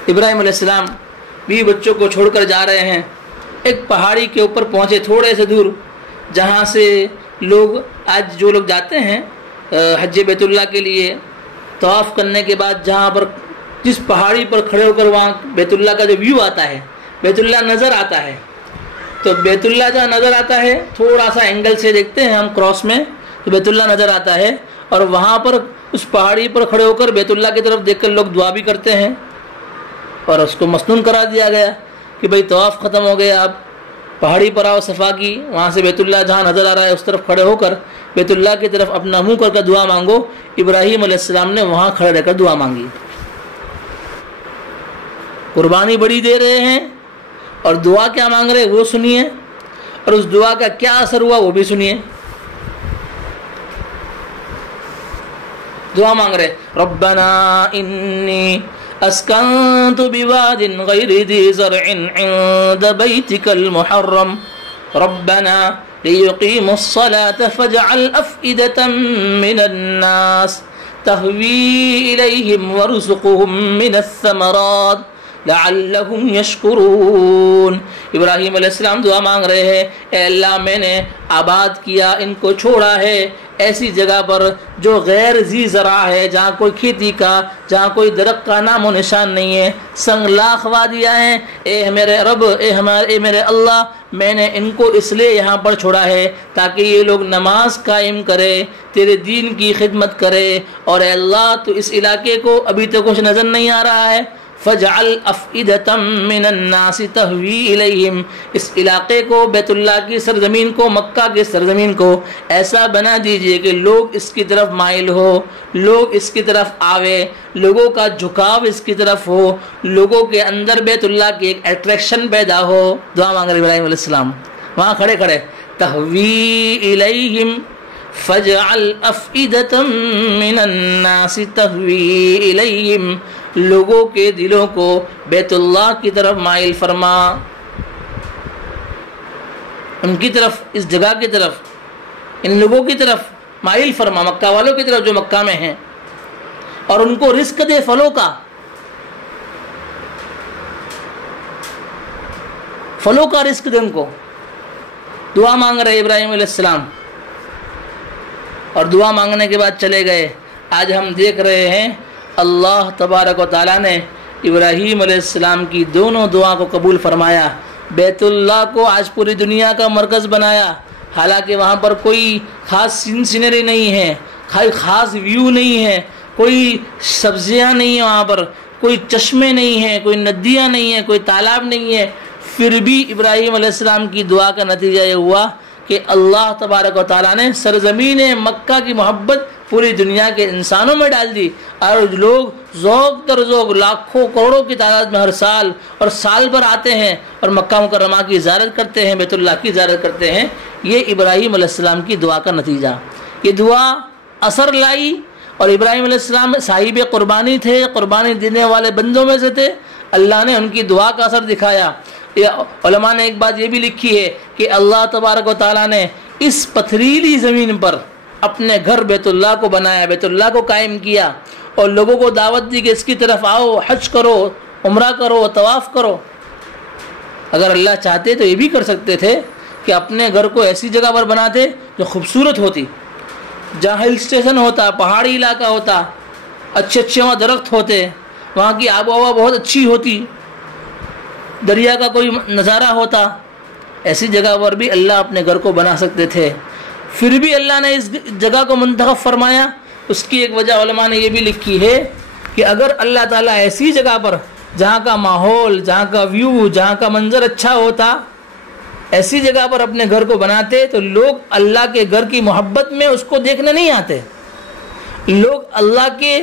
ابراہیم علیہ السلام بیوی بچوں کو چھوڑ کر جا رہے ہیں، ایک پہاڑی کے اوپر پہنچے تھوڑے سے دور، جہاں سے لوگ آج جو لوگ جاتے ہیں حج بیت اللہ کے لیے، طواف کرنے کے بعد جہاں پر جس پہاڑی پر کھڑے ہو کر وہاں بیت اللہ کا جو ویو آتا ہے، بیت اللہ نظر آتا ہے، تو بیت اللہ جہاں نظر آتا ہے تھوڑا سا اینگل سے دیکھتے ہیں ہم کراس میں تو بیت اللہ نظر آتا ہے، اور وہاں پر اس پہاڑی پر کھڑے ہو کر بیت اللہ کی طرف دیکھ کر لوگ دعا بھی کرتے ہیں، اور اس کو مسنون کرا دیا گیا کہ بھئی طواف ختم ہو گیا، آپ پہاڑی پر آؤ صفا کی، وہاں سے بیت اللہ جہاں نظر آ رہا ہے اس طرف کھڑے ہو کر بیت اللہ کی طرف اپنا منہ کر کے دعا مانگو۔ ابراہیم علیہ السلام نے وہاں کھڑے رہ کر دعا مانگی۔ قربانی بڑی دے رہے ہیں اور دعا کیا مانگ رہے وہ سنیے، اور اس دعا کا کیا اثر ہوا وہ بھی سنیے۔ دعا مانگ رہے ربنا انی اسکنت بواد غیر ذی زرع عند بیتک المحرم ربنا لیقیموا الصلاة فاجعل افئدة من الناس تهوی الیہم وارزقہم من الثمرات لعلہم یشکرون۔ ابراہیم علیہ السلام دعا مانگ رہے ہیں، اے اللہ میں نے آباد کیا، ان کو چھوڑا ہے ایسی جگہ پر جو غیر ذی زرع ہے، جہاں کوئی کھیتی کا، جہاں کوئی درخت کا نام و نشان نہیں ہے، سنگلاخ وادیاں ہیں، اے میرے رب، اے میرے اللہ، میں نے ان کو اس لیے یہاں پر چھوڑا ہے تاکہ یہ لوگ نماز قائم کرے، تیرے دین کی خدمت کرے، اور اے اللہ تو اس علاقے کو ابھی تو کچھ نظر نہیں آ رہا ہے، فجعل افئدۃ من الناس تہوی الیہم، اس علاقے کو، بیت اللہ کی سرزمین کو، مکہ کی سرزمین کو ایسا بنا دیجئے کہ لوگ اس کی طرف مائل ہو، لوگ اس کی طرف آوے، لوگوں کا جھکاؤ اس کی طرف ہو، لوگوں کے اندر بیت اللہ کی ایک اٹریکشن پیدا ہو۔ دعا مانگ رہے ابراہیم علیہ السلام وہاں کھڑے کھڑے، تہوی الیہم فجعل افئدۃ من الناس تہوی الیہم، لوگوں کے دلوں کو بیت اللہ کی طرف مائل فرما، ان کی طرف، اس جگہ کی طرف، ان لوگوں کی طرف مائل فرما، مکہ والوں کی طرف جو مکہ میں ہیں، اور ان کو رزق دے پھلوں کا رزق دے ان کو۔ دعا مانگ رہے ابراہیم علیہ السلام، اور دعا مانگنے کے بعد چلے گئے۔ آج ہم دیکھ رہے ہیں اللہ تبارک و تعالیٰ نے ابراہیم علیہ السلام کی دونوں دعا کو قبول فرمایا، بیت اللہ کو آج پوری دنیا کا مرکز بنایا، حالانکہ وہاں پر کوئی خاص سینری نہیں ہے، خاص ویو نہیں ہے، کوئی سبزیاں نہیں ہیں وہاں پر، کوئی چشمے نہیں ہیں، کوئی ندیاں نہیں ہیں، کوئی تالاب نہیں ہے، پھر بھی ابراہیم علیہ السلام کی دعا کا نتیجہ یہ ہوا کہ اللہ تبارک و تعالیٰ نے سرزمین مکہ کی محبت پوری دنیا کے انسانوں میں ڈال دی، اور لوگ ذوق در ذوق لاکھوں کروڑوں کی تعداد میں ہر سال اور سال بھر آتے ہیں اور مکہ مکرمہ کی زیارت کرتے ہیں، بیت اللہ کی زیارت کرتے ہیں۔ یہ ابراہیم علیہ السلام کی دعا کا نتیجہ، یہ دعا اثر لائی، اور ابراہیم علیہ السلام صاحب قربانی تھے، قربانی دینے والے بندوں میں سے تھے، اللہ نے ان کی دعا کا اثر دکھایا۔ علماء نے ایک بات یہ بھی لکھی ہے کہ اللہ تبارک و تعالیٰ نے اس پتھریلی زمین پر اپنے گھر بیت اللہ کو بنایا، بیت اللہ کو قائم کیا، اور لوگوں کو دعوت دی کہ اس کی طرف آؤ، حج کرو، عمرہ کرو، طواف کرو۔ اگر اللہ چاہتے تو یہ بھی کر سکتے تھے کہ اپنے گھر کو ایسی جگہ پر بناتے جو خوبصورت ہوتی، جہاں ہل اسٹیشن ہوتا، پہاڑی علاقہ ہوتا، اچھے وہاں درخت ہوتے، وہاں کی آب و ہوا بہت اچھی ہوتی، دریا کا کوئی نظارہ ہوتا، ایسی جگہ پر بھی اللہ اپنے گھر کو بنا سکتے تھے۔ پھر بھی اللہ نے اس جگہ کو منتخب فرمایا۔ اس کی ایک وجہ علماء نے یہ بھی لکھی ہے کہ اگر اللہ تعالیٰ ایسی جگہ پر جہاں کا ماحول، جہاں کا ویو، جہاں کا منظر اچھا ہوتا، ایسی جگہ پر اپنے گھر کو بناتے تو لوگ اللہ کے گھر کی محبت میں اس کو دیکھنے نہیں آتے، لوگ اللہ کے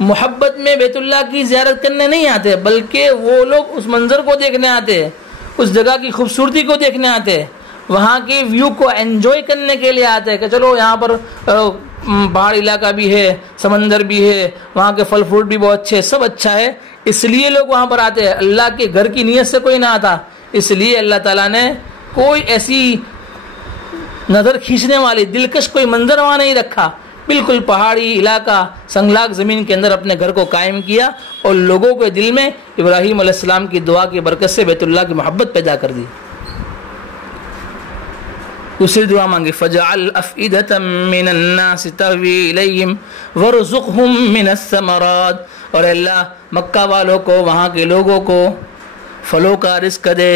محبت میں بیت اللہ کی زیارت کرنے نہیں آتے، بلکہ وہ لوگ اس منظر کو دیکھنے آتے، اس جگہ کی خوبصورتی کو دیکھنے آتے، وہاں کے ویو کو انجوائے کرنے کے لیے آتے کہ چلو یہاں پر پہاڑی علاقہ بھی ہے، سمندر بھی ہے، وہاں کے پھل فروٹ بھی بہت اچھے، سب اچھا ہے، اس لیے لوگ وہاں پر آتے ہیں۔ اللہ کے گھر کی نیت سے کوئی نہ آتا، اس لیے اللہ تعالیٰ نے کوئی ایسی نظر کھینچنے والی دلکش کوئی منظر وہاں نہیں رکھا، بالکل پہاڑی علاقہ سنگلاخ زمین کے اندر اپنے گھر کو قائم کیا، اور لوگوں کے دل میں ابراہیم علیہ السلام کی دعا کی برکت سے بیت اللہ کی محبت پیدا کر دی۔ دوسری دعا مانگی، فَجْعَلْ أَفْئِدَةً مِّنَ النَّاسِ تَهْوِي إِلَيْهِمْ وَارْزُقْهُم مِّنَ الثَّمَرَاتِ، اور اللہ مکہ والوں کو، وہاں کے لوگوں کو پھلوں کا رزق دے۔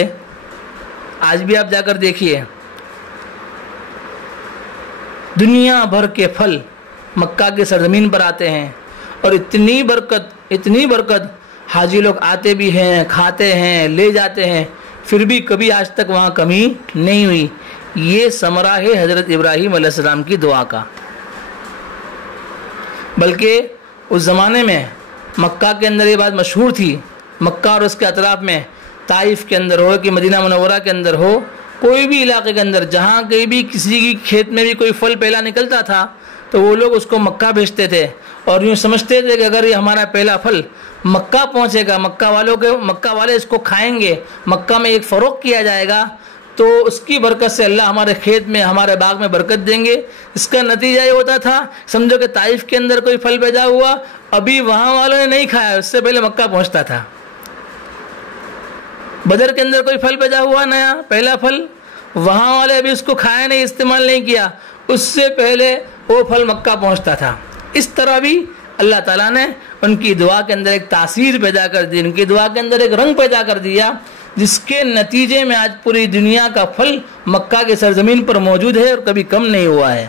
آج بھی آپ جا کر دیکھیے، دنیا بھر کے پھل مکہ کے سرزمین پر آتے ہیں، اور اتنی برکت، حاجی لوگ آتے بھی ہیں، کھاتے ہیں، لے جاتے ہیں، پھر بھی کبھی آج تک وہاں کمی نہیں ہوئی۔ یہ ثمرہ ہے حضرت ابراہیم علیہ السلام کی دعا کا۔ بلکہ اس زمانے میں مکہ کے اندر یہ بات مشہور تھی، مکہ اور اس کے اطراف میں، طائف کے اندر ہو کہ مدینہ منورہ کے اندر ہو، کوئی بھی علاقے کے اندر جہاں کہیں بھی کسی کی کھیت میں بھی کوئی پھل پہلا نکلتا تھا تو وہ لوگ اس کو مکہ بھیجتے تھے، اور یوں سمجھتے تھے کہ اگر یہ ہمارا پہلا پھل مکہ پہنچے گا، مکہ والے اس کو کھائیں گے، مکہ میں ایک فروخت کیا جائے گا، تو اس کی برکت سے اللہ ہمارے کھیت میں، ہمارے باغ میں برکت دیں گے۔ اس کا نتیجہ یہ ہوتا تھا، سمجھو کہ طائف کے اندر کوئی پھل پیدا ہوا، ابھی وہاں والوں نے نہیں کھایا، اس سے پہلے مکہ پہنچتا تھا۔ بدر کے اندر کوئی پھل پیدا ہوا نیا، پہلا پھل، وہاں والے ابھی اس کو کھایا نہیں، استعمال نہیں کیا، اس سے پہلے وہ پھل مکہ پہنچتا تھا۔ اس طرح بھی اللہ تعالیٰ نے ان کی دعا کے اندر ایک تاثیر پیدا کر دی، ان کی دعا کے اندر ایک رنگ پیدا کر دیا، جس کے نتیجے میں آج پوری دنیا کا پھل مکہ کے سرزمین پر موجود ہے اور کبھی کم نہیں ہوا ہے۔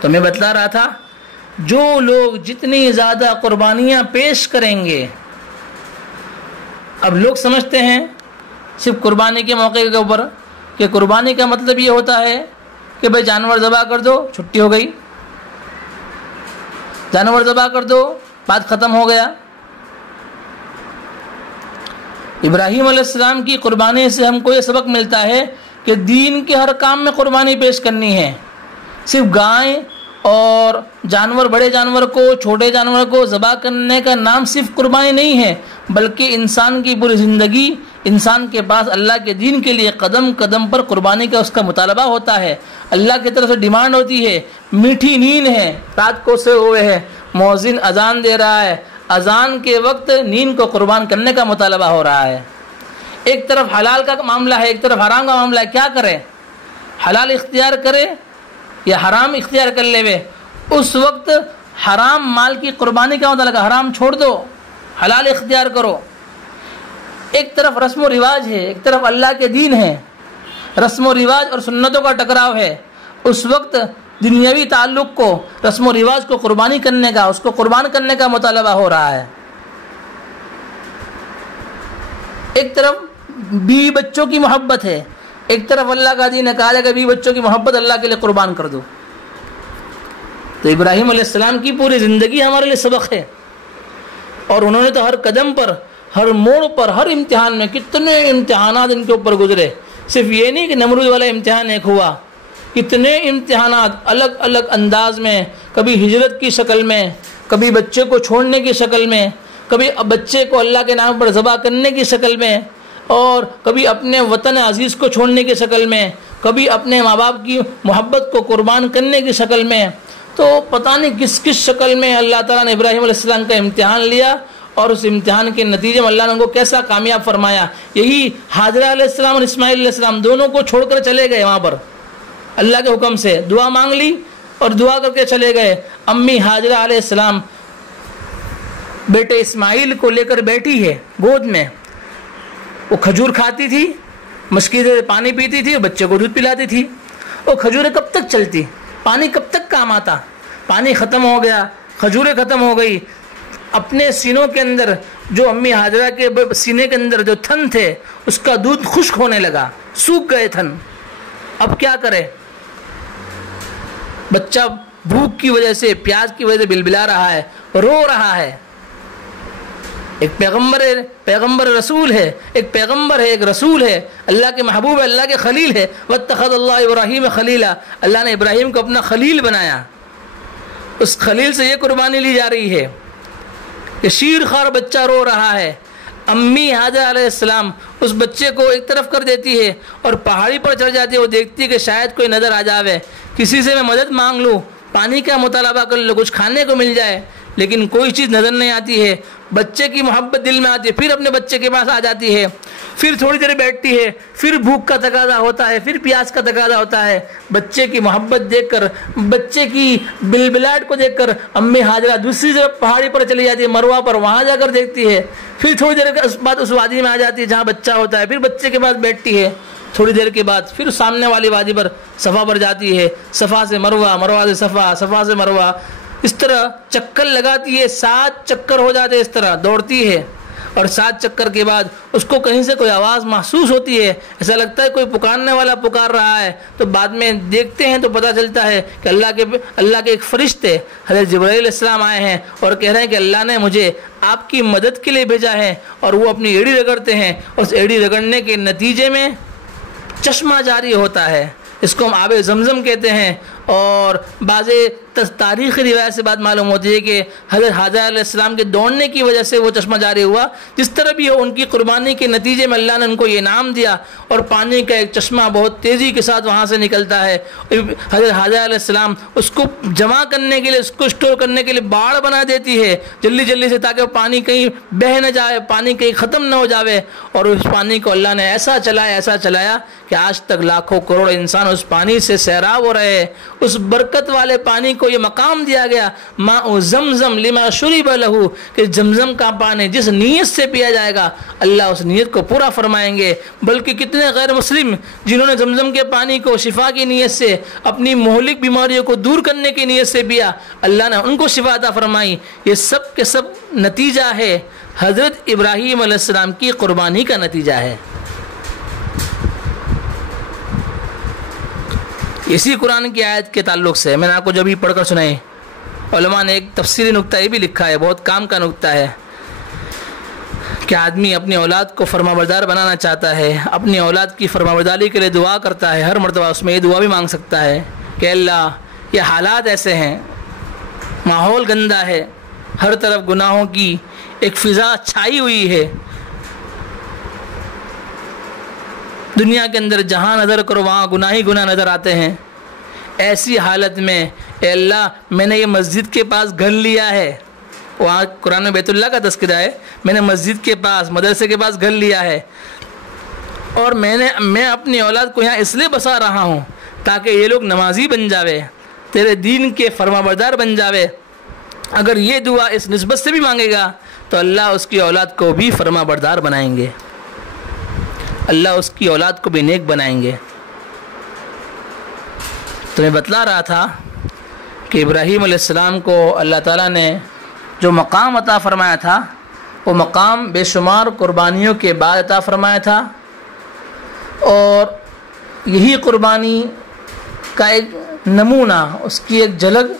تو میں بتلا رہا تھا، جو لوگ جتنی زیادہ قربانیاں پیش کریں گے. اب لوگ سمجھتے ہیں صرف قربانی کے موقع کے اوپر کہ قربانی کا مطلب یہ ہوتا ہے کہ بھائی جانور ذبح کر دو، چھٹی ہو گئی، جانور ذبح کر دو، بات ختم ہو گیا. ابراہیم علیہ السلام کی قربانی سے ہم کو یہ سبق ملتا ہے کہ دین کے ہر کام میں قربانی پیش کرنی ہے. صرف گائے اور جانور، بڑے جانور کو، چھوٹے جانور کو ذبح کرنے کا نام صرف قربانی نہیں ہے، بلکہ انسان کی پوری زندگی انسان کے پاس اللہ کے دین کے لیے قدم قدم پر قربانی کا اس کا مطالبہ ہوتا ہے. اللہ کی طرف سے ڈیمانڈ ہوتی ہے. میٹھی نیند ہے، رات کو سوئے ہوئے ہے، مؤذن اذان دے رہا ہے، اذان کے وقت نیند کو قربان کرنے کا مطالبہ ہو رہا ہے. ایک طرف حلال کا معاملہ ہے، ایک طرف حرام کا معاملہ ہے. کیا کرے؟ حلال اختیار کرے یا حرام اختیار کر لے وے؟ اس وقت حرام مال کی قربانی کا مطلب ہے حرام چھوڑ دو، حلال اختیار کرو. ایک طرف رسم و رواج ہے، ایک طرف اللہ کے دین ہے. رسم و رواج اور سنتوں کا ٹکراؤ ہے. اس وقت دنیاوی تعلق کو، رسم و رواج کو قربانی کرنے کا، اس کو قربان کرنے کا مطالبہ ہو رہا ہے. ایک طرف بیوی بچوں کی محبت ہے، ایک طرف اللہ کا دین ہے، کہا جائے کہ بیوی بچوں کی محبت اللہ کے لیے قربان کر دو. تو ابراہیم علیہ السلام کی پوری زندگی ہمارے لیے سبق ہے، اور انہوں نے تو ہر قدم پر، ہر موڑ پر، ہر امتحان میں کتنے امتحانات ان کے اوپر گزرے. صرف یہ نہیں کہ نمرود والا امتحان ایک ہوا، کتنے امتحانات الگ الگ انداز میں، کبھی ہجرت کی شکل میں، کبھی بچے کو چھوڑنے کی شکل میں، کبھی بچے کو اللہ کے نام پر ذبح کرنے کی شکل میں، اور کبھی اپنے وطن عزیز کو چھوڑنے کی شکل میں، کبھی اپنے ماں باپ کی محبت کو قربان کرنے کی شکل میں. تو پتہ نہیں کس کس شکل میں اللہ تعالیٰ نے ابراہیم علیہ السلام کا امتحان لیا، اور اس امتحان کے نتیجے میں اللہ نے ان کو کیسا کامیاب فرمایا. یہی حاجرہ علیہ السلام اور اسماعیل علیہ السلام دونوں کو چھوڑ کر چلے گئے. وہاں پر اللہ کے حکم سے دعا مانگ لی اور دعا کر کے چلے گئے. امی حاجرہ علیہ السلام بیٹے اسماعیل کو لے کر بیٹھی ہے گود میں. وہ کھجور کھاتی تھی، مشکی سے پانی پیتی تھی، بچے کو دودھ پلاتی تھی. وہ کھجوریں کب تک چلتی؟ پانی کب تک کام آتا؟ پانی ختم ہو گیا، کھجوریں ختم ہو گئی. اپنے سینوں کے اندر، جو امی حاجرہ کے سینے کے اندر جو تھن تھے، اس کا دودھ خشک ہونے لگا، سوکھ گئے تھن. اب کیا کرے؟ بچہ بھوک کی وجہ سے، پیاس کی وجہ سے بلبلا رہا ہے، رو رہا ہے. ایک پیغمبر رسول ہے، ایک پیغمبر ہے، ایک رسول ہے، اللہ کے محبوب ہے، اللہ کے خلیل ہے. واتخذ اللہ ابراہیم خلیلا، اللہ نے ابراہیم کو اپنا خلیل بنایا. اس خلیل سے یہ قربانی لی جا رہی ہے کہ شیر خوار بچہ رو رہا ہے. امی حاجرہ علیہ السلام اس بچے کو ایک طرف کر دیتی ہے اور پہاڑی پر چڑھ جاتی ہے. وہ دیکھتی ہے کہ شاید کوئی نظر آ جاوے، کسی سے میں مدد مانگ لوں، پانی کا مطالبہ کر لوں، کچھ کھانے کو مل جائے. لیکن کوئی چیز نظر نہیں آتی ہے. بچے کی محبت دل میں آتی ہے، پھر اپنے بچے کے پاس آ جاتی ہے، پھر تھوڑی دیر بیٹھتی ہے، پھر بھوک کا تقاضا ہوتا ہے، پھر پیاس کا تقاضا ہوتا ہے. بچے کی محبت دیکھ کر، بچے کی بلبلاہٹ کو دیکھ کر امی حاجرہ دوسری طرف پہاڑی پر چلی جاتی ہے، مروہ پر، وہاں جا کر دیکھتی ہے. پھر تھوڑی دیر کے بعد اس وادی میں آ جاتی ہے جہاں بچہ ہوتا ہے، پھر بچے کے پاس بیٹھتی ہے. تھوڑی دیر کے بعد پھر سامنے والی وادی پر صفا پر جاتی ہے، صفا سے مروہ، مروہ سے صفا، صفا سے مروہ، اس طرح چکر لگاتی ہے. 7 چکر ہو جاتے ہیں، اس طرح دوڑتی ہے. اور 7 چکر کے بعد اس کو کہیں سے کوئی آواز محسوس ہوتی ہے، ایسا لگتا ہے کوئی پکارنے والا پکار رہا ہے. تو بعد میں دیکھتے ہیں تو پتہ چلتا ہے کہ اللہ کے ایک فرشتے حضرت جبرائیل علیہ السلام آئے ہیں اور کہہ رہے ہیں کہ اللہ نے مجھے آپ کی مدد کے لیے بھیجا ہے. اور وہ اپنی ایڑی رگڑتے ہیں، اس ایڑی رگڑنے کے نتیجے میں چشمہ جاری ہوتا ہے. اس کو ہم آب زمزم کہتے ہیں. اور بعض تاریخی روایت سے بات معلوم ہوتی ہے کہ حضرت حاجرہ علیہ السلام کے دوڑنے کی وجہ سے وہ چشمہ جاری ہوا. جس طرح بھی ہو، ان کی قربانی کے نتیجے میں اللہ نے ان کو یہ انعام دیا، اور پانی کا ایک چشمہ بہت تیزی کے ساتھ وہاں سے نکلتا ہے. حضرت حاجرہ علیہ السلام اس کو جمع کرنے کے لیے، اس کو اسٹور کرنے کے لیے باڑ بنا دیتی ہے جلدی جلدی سے، تاکہ وہ پانی کہیں بہہ نہ جائے، پانی کہیں ختم نہ ہو جاوے. اور اس پانی کو اللہ نے ایسا چلایا کہ آج تک لاکھوں کروڑ انسان اس پانی سے سیراب ہو رہے ہیں. اس برکت والے پانی کو یہ مقام دیا گیا ماء زمزم لما شرب لہ، کہ زمزم کا پانی جس نیت سے پیا جائے گا اللہ اس نیت کو پورا فرمائیں گے۔ بلکہ کتنے غیر مسلم جنہوں نے زمزم کے پانی کو شفا کی نیت سے، اپنی مہلک بیماریوں کو دور کرنے کی نیت سے پیا، اللہ نے ان کو شفا عطا فرمائی۔ یہ سب کے سب نتیجہ ہے حضرت ابراہیم علیہ السلام کی قربانی کا نتیجہ ہے۔ اسی قرآن کی آیت کے تعلق سے میں نے آپ کو جب ہی پڑھ کر سنائی، علماء نے ایک تفصیلی نکتہ یہ بھی لکھا ہے، بہت کام کا نکتہ ہے، کہ آدمی اپنی اولاد کو فرمانبردار بنانا چاہتا ہے، اپنی اولاد کی فرمانبرداری کے لیے دعا کرتا ہے، ہر مرتبہ اس میں یہ دعا بھی مانگ سکتا ہے کہ اللہ یہ حالات ایسے ہیں، ماحول گندہ ہے، ہر طرف گناہوں کی ایک فضا چھائی ہوئی ہے، دنیا کے اندر جہاں نظر کرو وہاں گناہ ہی گناہ نظر آتے ہیں۔ ایسی حالت میں اے اللہ میں نے یہ مسجد کے پاس گھر لیا ہے، وہاں قرآن میں بیت اللہ کا تذکرہ ہے، میں نے مسجد کے پاس مدرسے کے پاس گھر لیا ہے، اور میں اپنی اولاد کو یہاں اس لیے بسا رہا ہوں تاکہ یہ لوگ نمازی بن جاوے، تیرے دین کے فرمانبردار بن جاوے۔ اگر یہ دعا اس نسبت سے بھی مانگے گا تو اللہ اس کی اولاد کو بھی فرمانبردار بنائیں گے، اللہ اس کی اولاد کو بھی نیک بنائیں گے۔ تو میں بتلا رہا تھا کہ ابراہیم علیہ السلام کو اللہ تعالیٰ نے جو مقام عطا فرمایا تھا وہ مقام بے شمار قربانیوں کے بعد عطا فرمایا تھا، اور یہی قربانی کا ایک نمونہ، اس کی ایک جھلک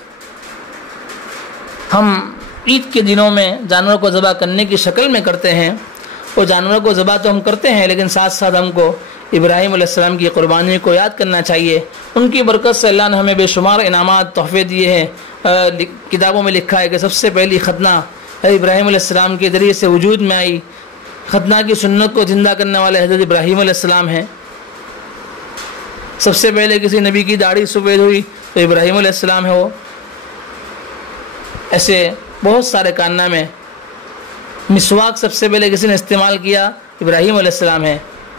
ہم عید کے دنوں میں جانوروں کو ذبح کرنے کی شکل میں کرتے ہیں۔ وہ جانوروں کو ذبح تو ہم کرتے ہیں، لیکن ساتھ ساتھ ہم کو ابراہیم علیہ السلام کی قربانی کو یاد کرنا چاہیے۔ ان کی برکت سے اللہ نے ہمیں بے شمار انعامات تحفے دیے ہیں۔ کتابوں میں لکھا ہے کہ سب سے پہلی ختنہ ابراہیم علیہ السلام کے ذریعے سے وجود میں آئی، ختنہ کی سنت کو زندہ کرنے والے حضرت ابراہیم علیہ السلام ہیں۔ سب سے پہلے کسی نبی کی داڑھی سفید ہوئی تو ابراہیم علیہ السلام ہے وہ۔ ایسے بہت سارے کارنامے میں، مسواک سب سے پہلے کسی نے استعمال کیا ابراہیم علیہ السلام ہے،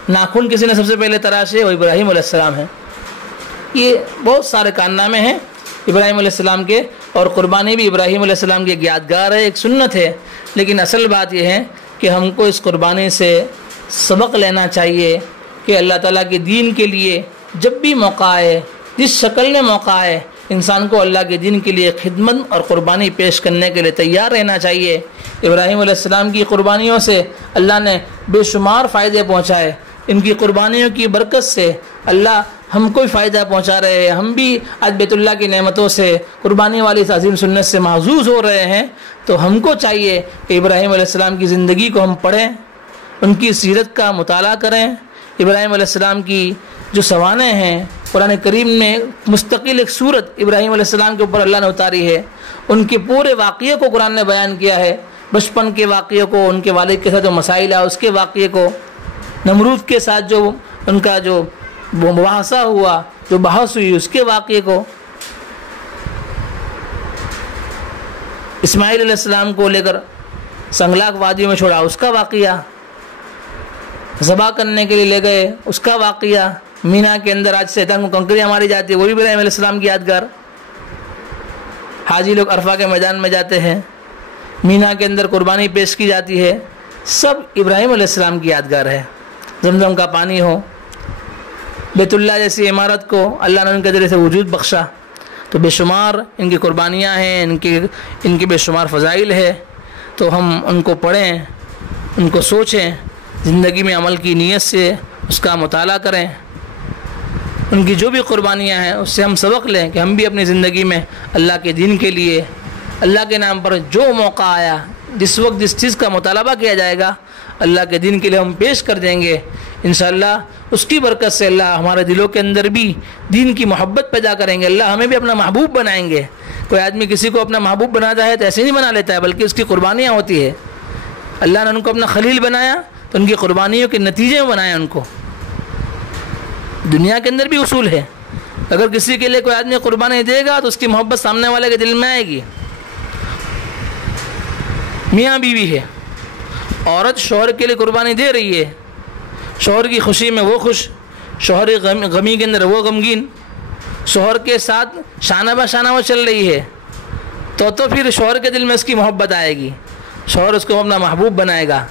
ناخن کسی نے سب سے پہلے تراشے وہ ابراہیم علیہ السلام ہے۔ یہ بہت سارے کارنامے ہیں ابراہیم علیہ السلام کے، اور قربانی بھی ابراہیم علیہ السلام کی ایک یادگار ہے، ایک سنت ہے۔ لیکن اصل بات یہ ہے کہ ہم کو اس قربانی سے سبق لینا چاہیے کہ اللہ تعالیٰ کے دین کے لیے جب بھی موقع آئے، جس شکل میں موقع آئے، انسان کو اللہ کے دین کے لیے خدمت اور قربانی پیش کرنے کے لیے تیار رہنا چاہیے۔ ابراہیم علیہ السلام کی قربانیوں سے اللہ نے بے شمار فائدے پہنچائے، ان کی قربانیوں کی برکت سے اللہ ہم کو بھی فائدہ پہنچا رہے ہیں، ہم بھی آج بیت اللہ کی نعمتوں سے، قربانی والی اس عظیم سنت سے محظوظ ہو رہے ہیں۔ تو ہم کو چاہیے کہ ابراہیم علیہ السلام کی زندگی کو ہم پڑھیں، ان کی سیرت کا مطالعہ کریں۔ ابراہیم علیہ السلام کی جو سوانح ہیں، قرآن کریم میں مستقل ایک سورت ابراہیم علیہ السلام کے اوپر اللہ نے اتاری ہے، ان کے پورے واقعے کو قرآن نے بیان کیا ہے، بچپن کے واقعے کو، ان کے والد کے ساتھ جو مسائل ہے اس کے واقعے کو، نمرود کے ساتھ جو ان کا جو مباحثہ ہوا، جو بحث ہوئی اس کے واقعے کو، اسماعیل علیہ السلام کو لے کر سنگلاق وادی میں چھوڑا اس کا واقعہ، ذبح کرنے کے لیے لے گئے اس کا واقعہ، مینا کے اندر آج شیطان کو کنکریاں ماری جاتی ہے وہ بھی ابراہیم علیہ السلام کی یادگار، حاجی لوگ عرفہ کے میدان میں جاتے ہیں، مینا کے اندر قربانی پیش کی جاتی ہے، سب ابراہیم علیہ السلام کی یادگار ہے۔ زمزم کا پانی ہو، بیت اللہ جیسی عمارت کو اللہ نے ان کے ذریعے سے وجود بخشا، تو بے شمار ان کی قربانیاں ہیں، ان کے بے شمار فضائل ہے۔ تو ہم ان کو پڑھیں، ان کو سوچیں، زندگی میں عمل کی نیت سے اس کا مطالعہ کریں، ان کی جو بھی قربانیاں ہیں اس سے ہم سبق لیں کہ ہم بھی اپنی زندگی میں اللہ کے دین کے لیے، اللہ کے نام پر جو موقع آیا، جس وقت جس چیز کا مطالبہ کیا جائے گا اللہ کے دین کے لیے ہم پیش کر دیں گے۔ انشاءاللہ اس کی برکت سے اللہ ہمارے دلوں کے اندر بھی دین کی محبت پیدا کریں گے، اللہ ہمیں بھی اپنا محبوب بنائیں گے۔ کوئی آدمی کسی کو اپنا محبوب بناتا ہے تو ایسے نہیں بنا لیتا ہے، بلکہ اس کی قربانیاں ہوتی ہے۔ اللہ نے ان کو اپنا خلیل بنایا تو ان کی قربانیوں کے نتیجے میں بنایا ان کو۔ دنیا کے اندر بھی اصول ہے، اگر کسی کے لیے کوئی آدمی قربانی دے گا تو اس کی محبت سامنے والے کے دل میں آئے گی۔ میاں بیوی ہے، عورت شوہر کے لیے قربانی دے رہی ہے، شوہر کی خوشی میں وہ خوش، شوہر غمی کے اندر وہ غمگین، شوہر کے ساتھ شانہ بہ شانہ وہ چل رہی ہے تو پھر شوہر کے دل میں اس کی محبت آئے گی، شوہر اس کو اپنا محبوب بنائے گا۔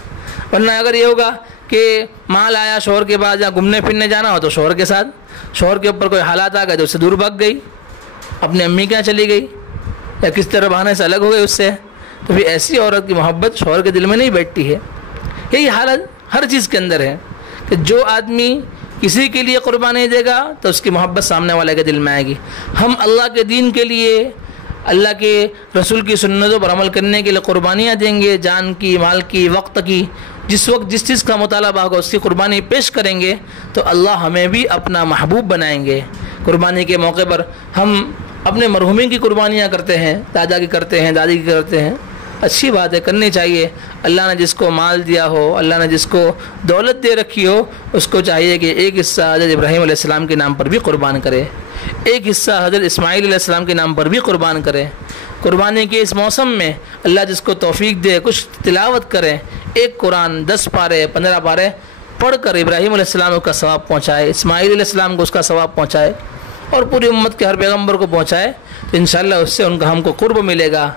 ورنہ اگر یہ ہوگا کہ مال آیا شوہر کے بعد یا گھومنے پھرنے جانا ہو تو شوہر کے ساتھ، شوہر کے اوپر کوئی حالات آ گئے تو اس سے دور بھاگ گئی، اپنی امی کے یہاں چلی گئی یا کس طرح بہانے سے الگ ہو گئی اس سے، تو پھر ایسی عورت کی محبت شوہر کے دل میں نہیں بیٹھتی ہے۔ یہی حالت ہر چیز کے اندر ہے کہ جو آدمی کسی کے لیے قربانی دے گا تو اس کی محبت سامنے والے کے دل میں آئے گی۔ ہم اللہ کے دین کے لیے، اللہ کے رسول کی سنتوں پر عمل کرنے کے لیے قربانیاں دیں گے، جان کی، مال کی، وقت کی، جس وقت جس چیز کا مطالبہ ہوگا اس کی قربانی پیش کریں گے تو اللہ ہمیں بھی اپنا محبوب بنائیں گے۔ قربانی کے موقع پر ہم اپنے مرحومین کی قربانیاں کرتے ہیں، دادا کی کرتے ہیں، دادی کی کرتے ہیں، اچھی بات ہے، کرنی چاہیے۔ اللہ نے جس کو مال دیا ہو، اللہ نے جس کو دولت دے رکھی ہو، اس کو چاہیے کہ ایک حصہ حضرت ابراہیم علیہ السلام کے نام پر بھی قربان کرے، ایک حصہ حضرت اسماعیل علیہ السلام کے نام پر بھی قربان کرے۔ قربانی کے اس موسم میں اللہ جس کو توفیق دے کچھ تلاوت کریں، ایک قرآن 10 پارے 15 پارے پڑھ کر ابراہیم علیہ السلام کو ثواب پہنچائے، اسماعیل علیہ السلام کو اس کا ثواب پہنچائے اور پوری امت کے ہر پیغمبر کو پہنچائے تو انشاءاللہ اس سے ان کا ہم کو قرب ملے گا۔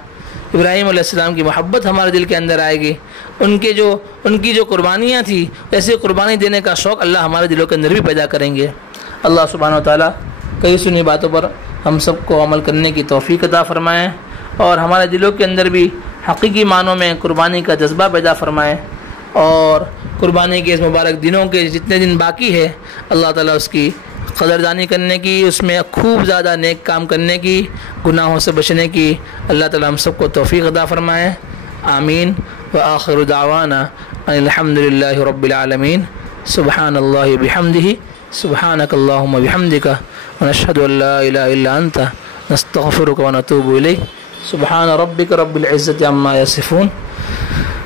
ابراہیم علیہ السلام کی محبت ہمارے دل کے اندر آئے گی، ان کی جو قربانیاں تھیں ایسے قربانی دینے کا شوق اللہ ہمارے دلوں کے اندر بھی پیدا کریں گے۔ اللہ سبحانہ و تعالیٰ کئی سنی باتوں پر ہم سب کو عمل کرنے کی توفیق عطا فرمائیں اور ہمارے دلوں کے اندر بھی حقیقی معنوں میں قربانی کا جذبہ پیدا فرمائیں، اور قربانی کے اس مبارک دنوں کے جتنے دن باقی ہے اللہ تعالیٰ اس کی قدردانی کرنے کی، اس میں خوب زیادہ نیک کام کرنے کی، گناہوں سے بچنے کی اللہ تعالیٰ ہم سب کو توفیق عطا فرمائے۔ آمین۔ وآخر دعوانا ان الحمد للہ رب العالمین۔ سبحان اللہ بحمدہ، سبحانک اللہم بحمدک، ونشہد ان لا الہ الا انت، نستغفرک ونتوب الیک۔ سبحان ربک رب العزت عما یصفون،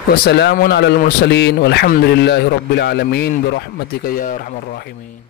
وسلام علی المرسلین، والحمد للہ رب العالمین، برحمتک یا ارحم الراحمین۔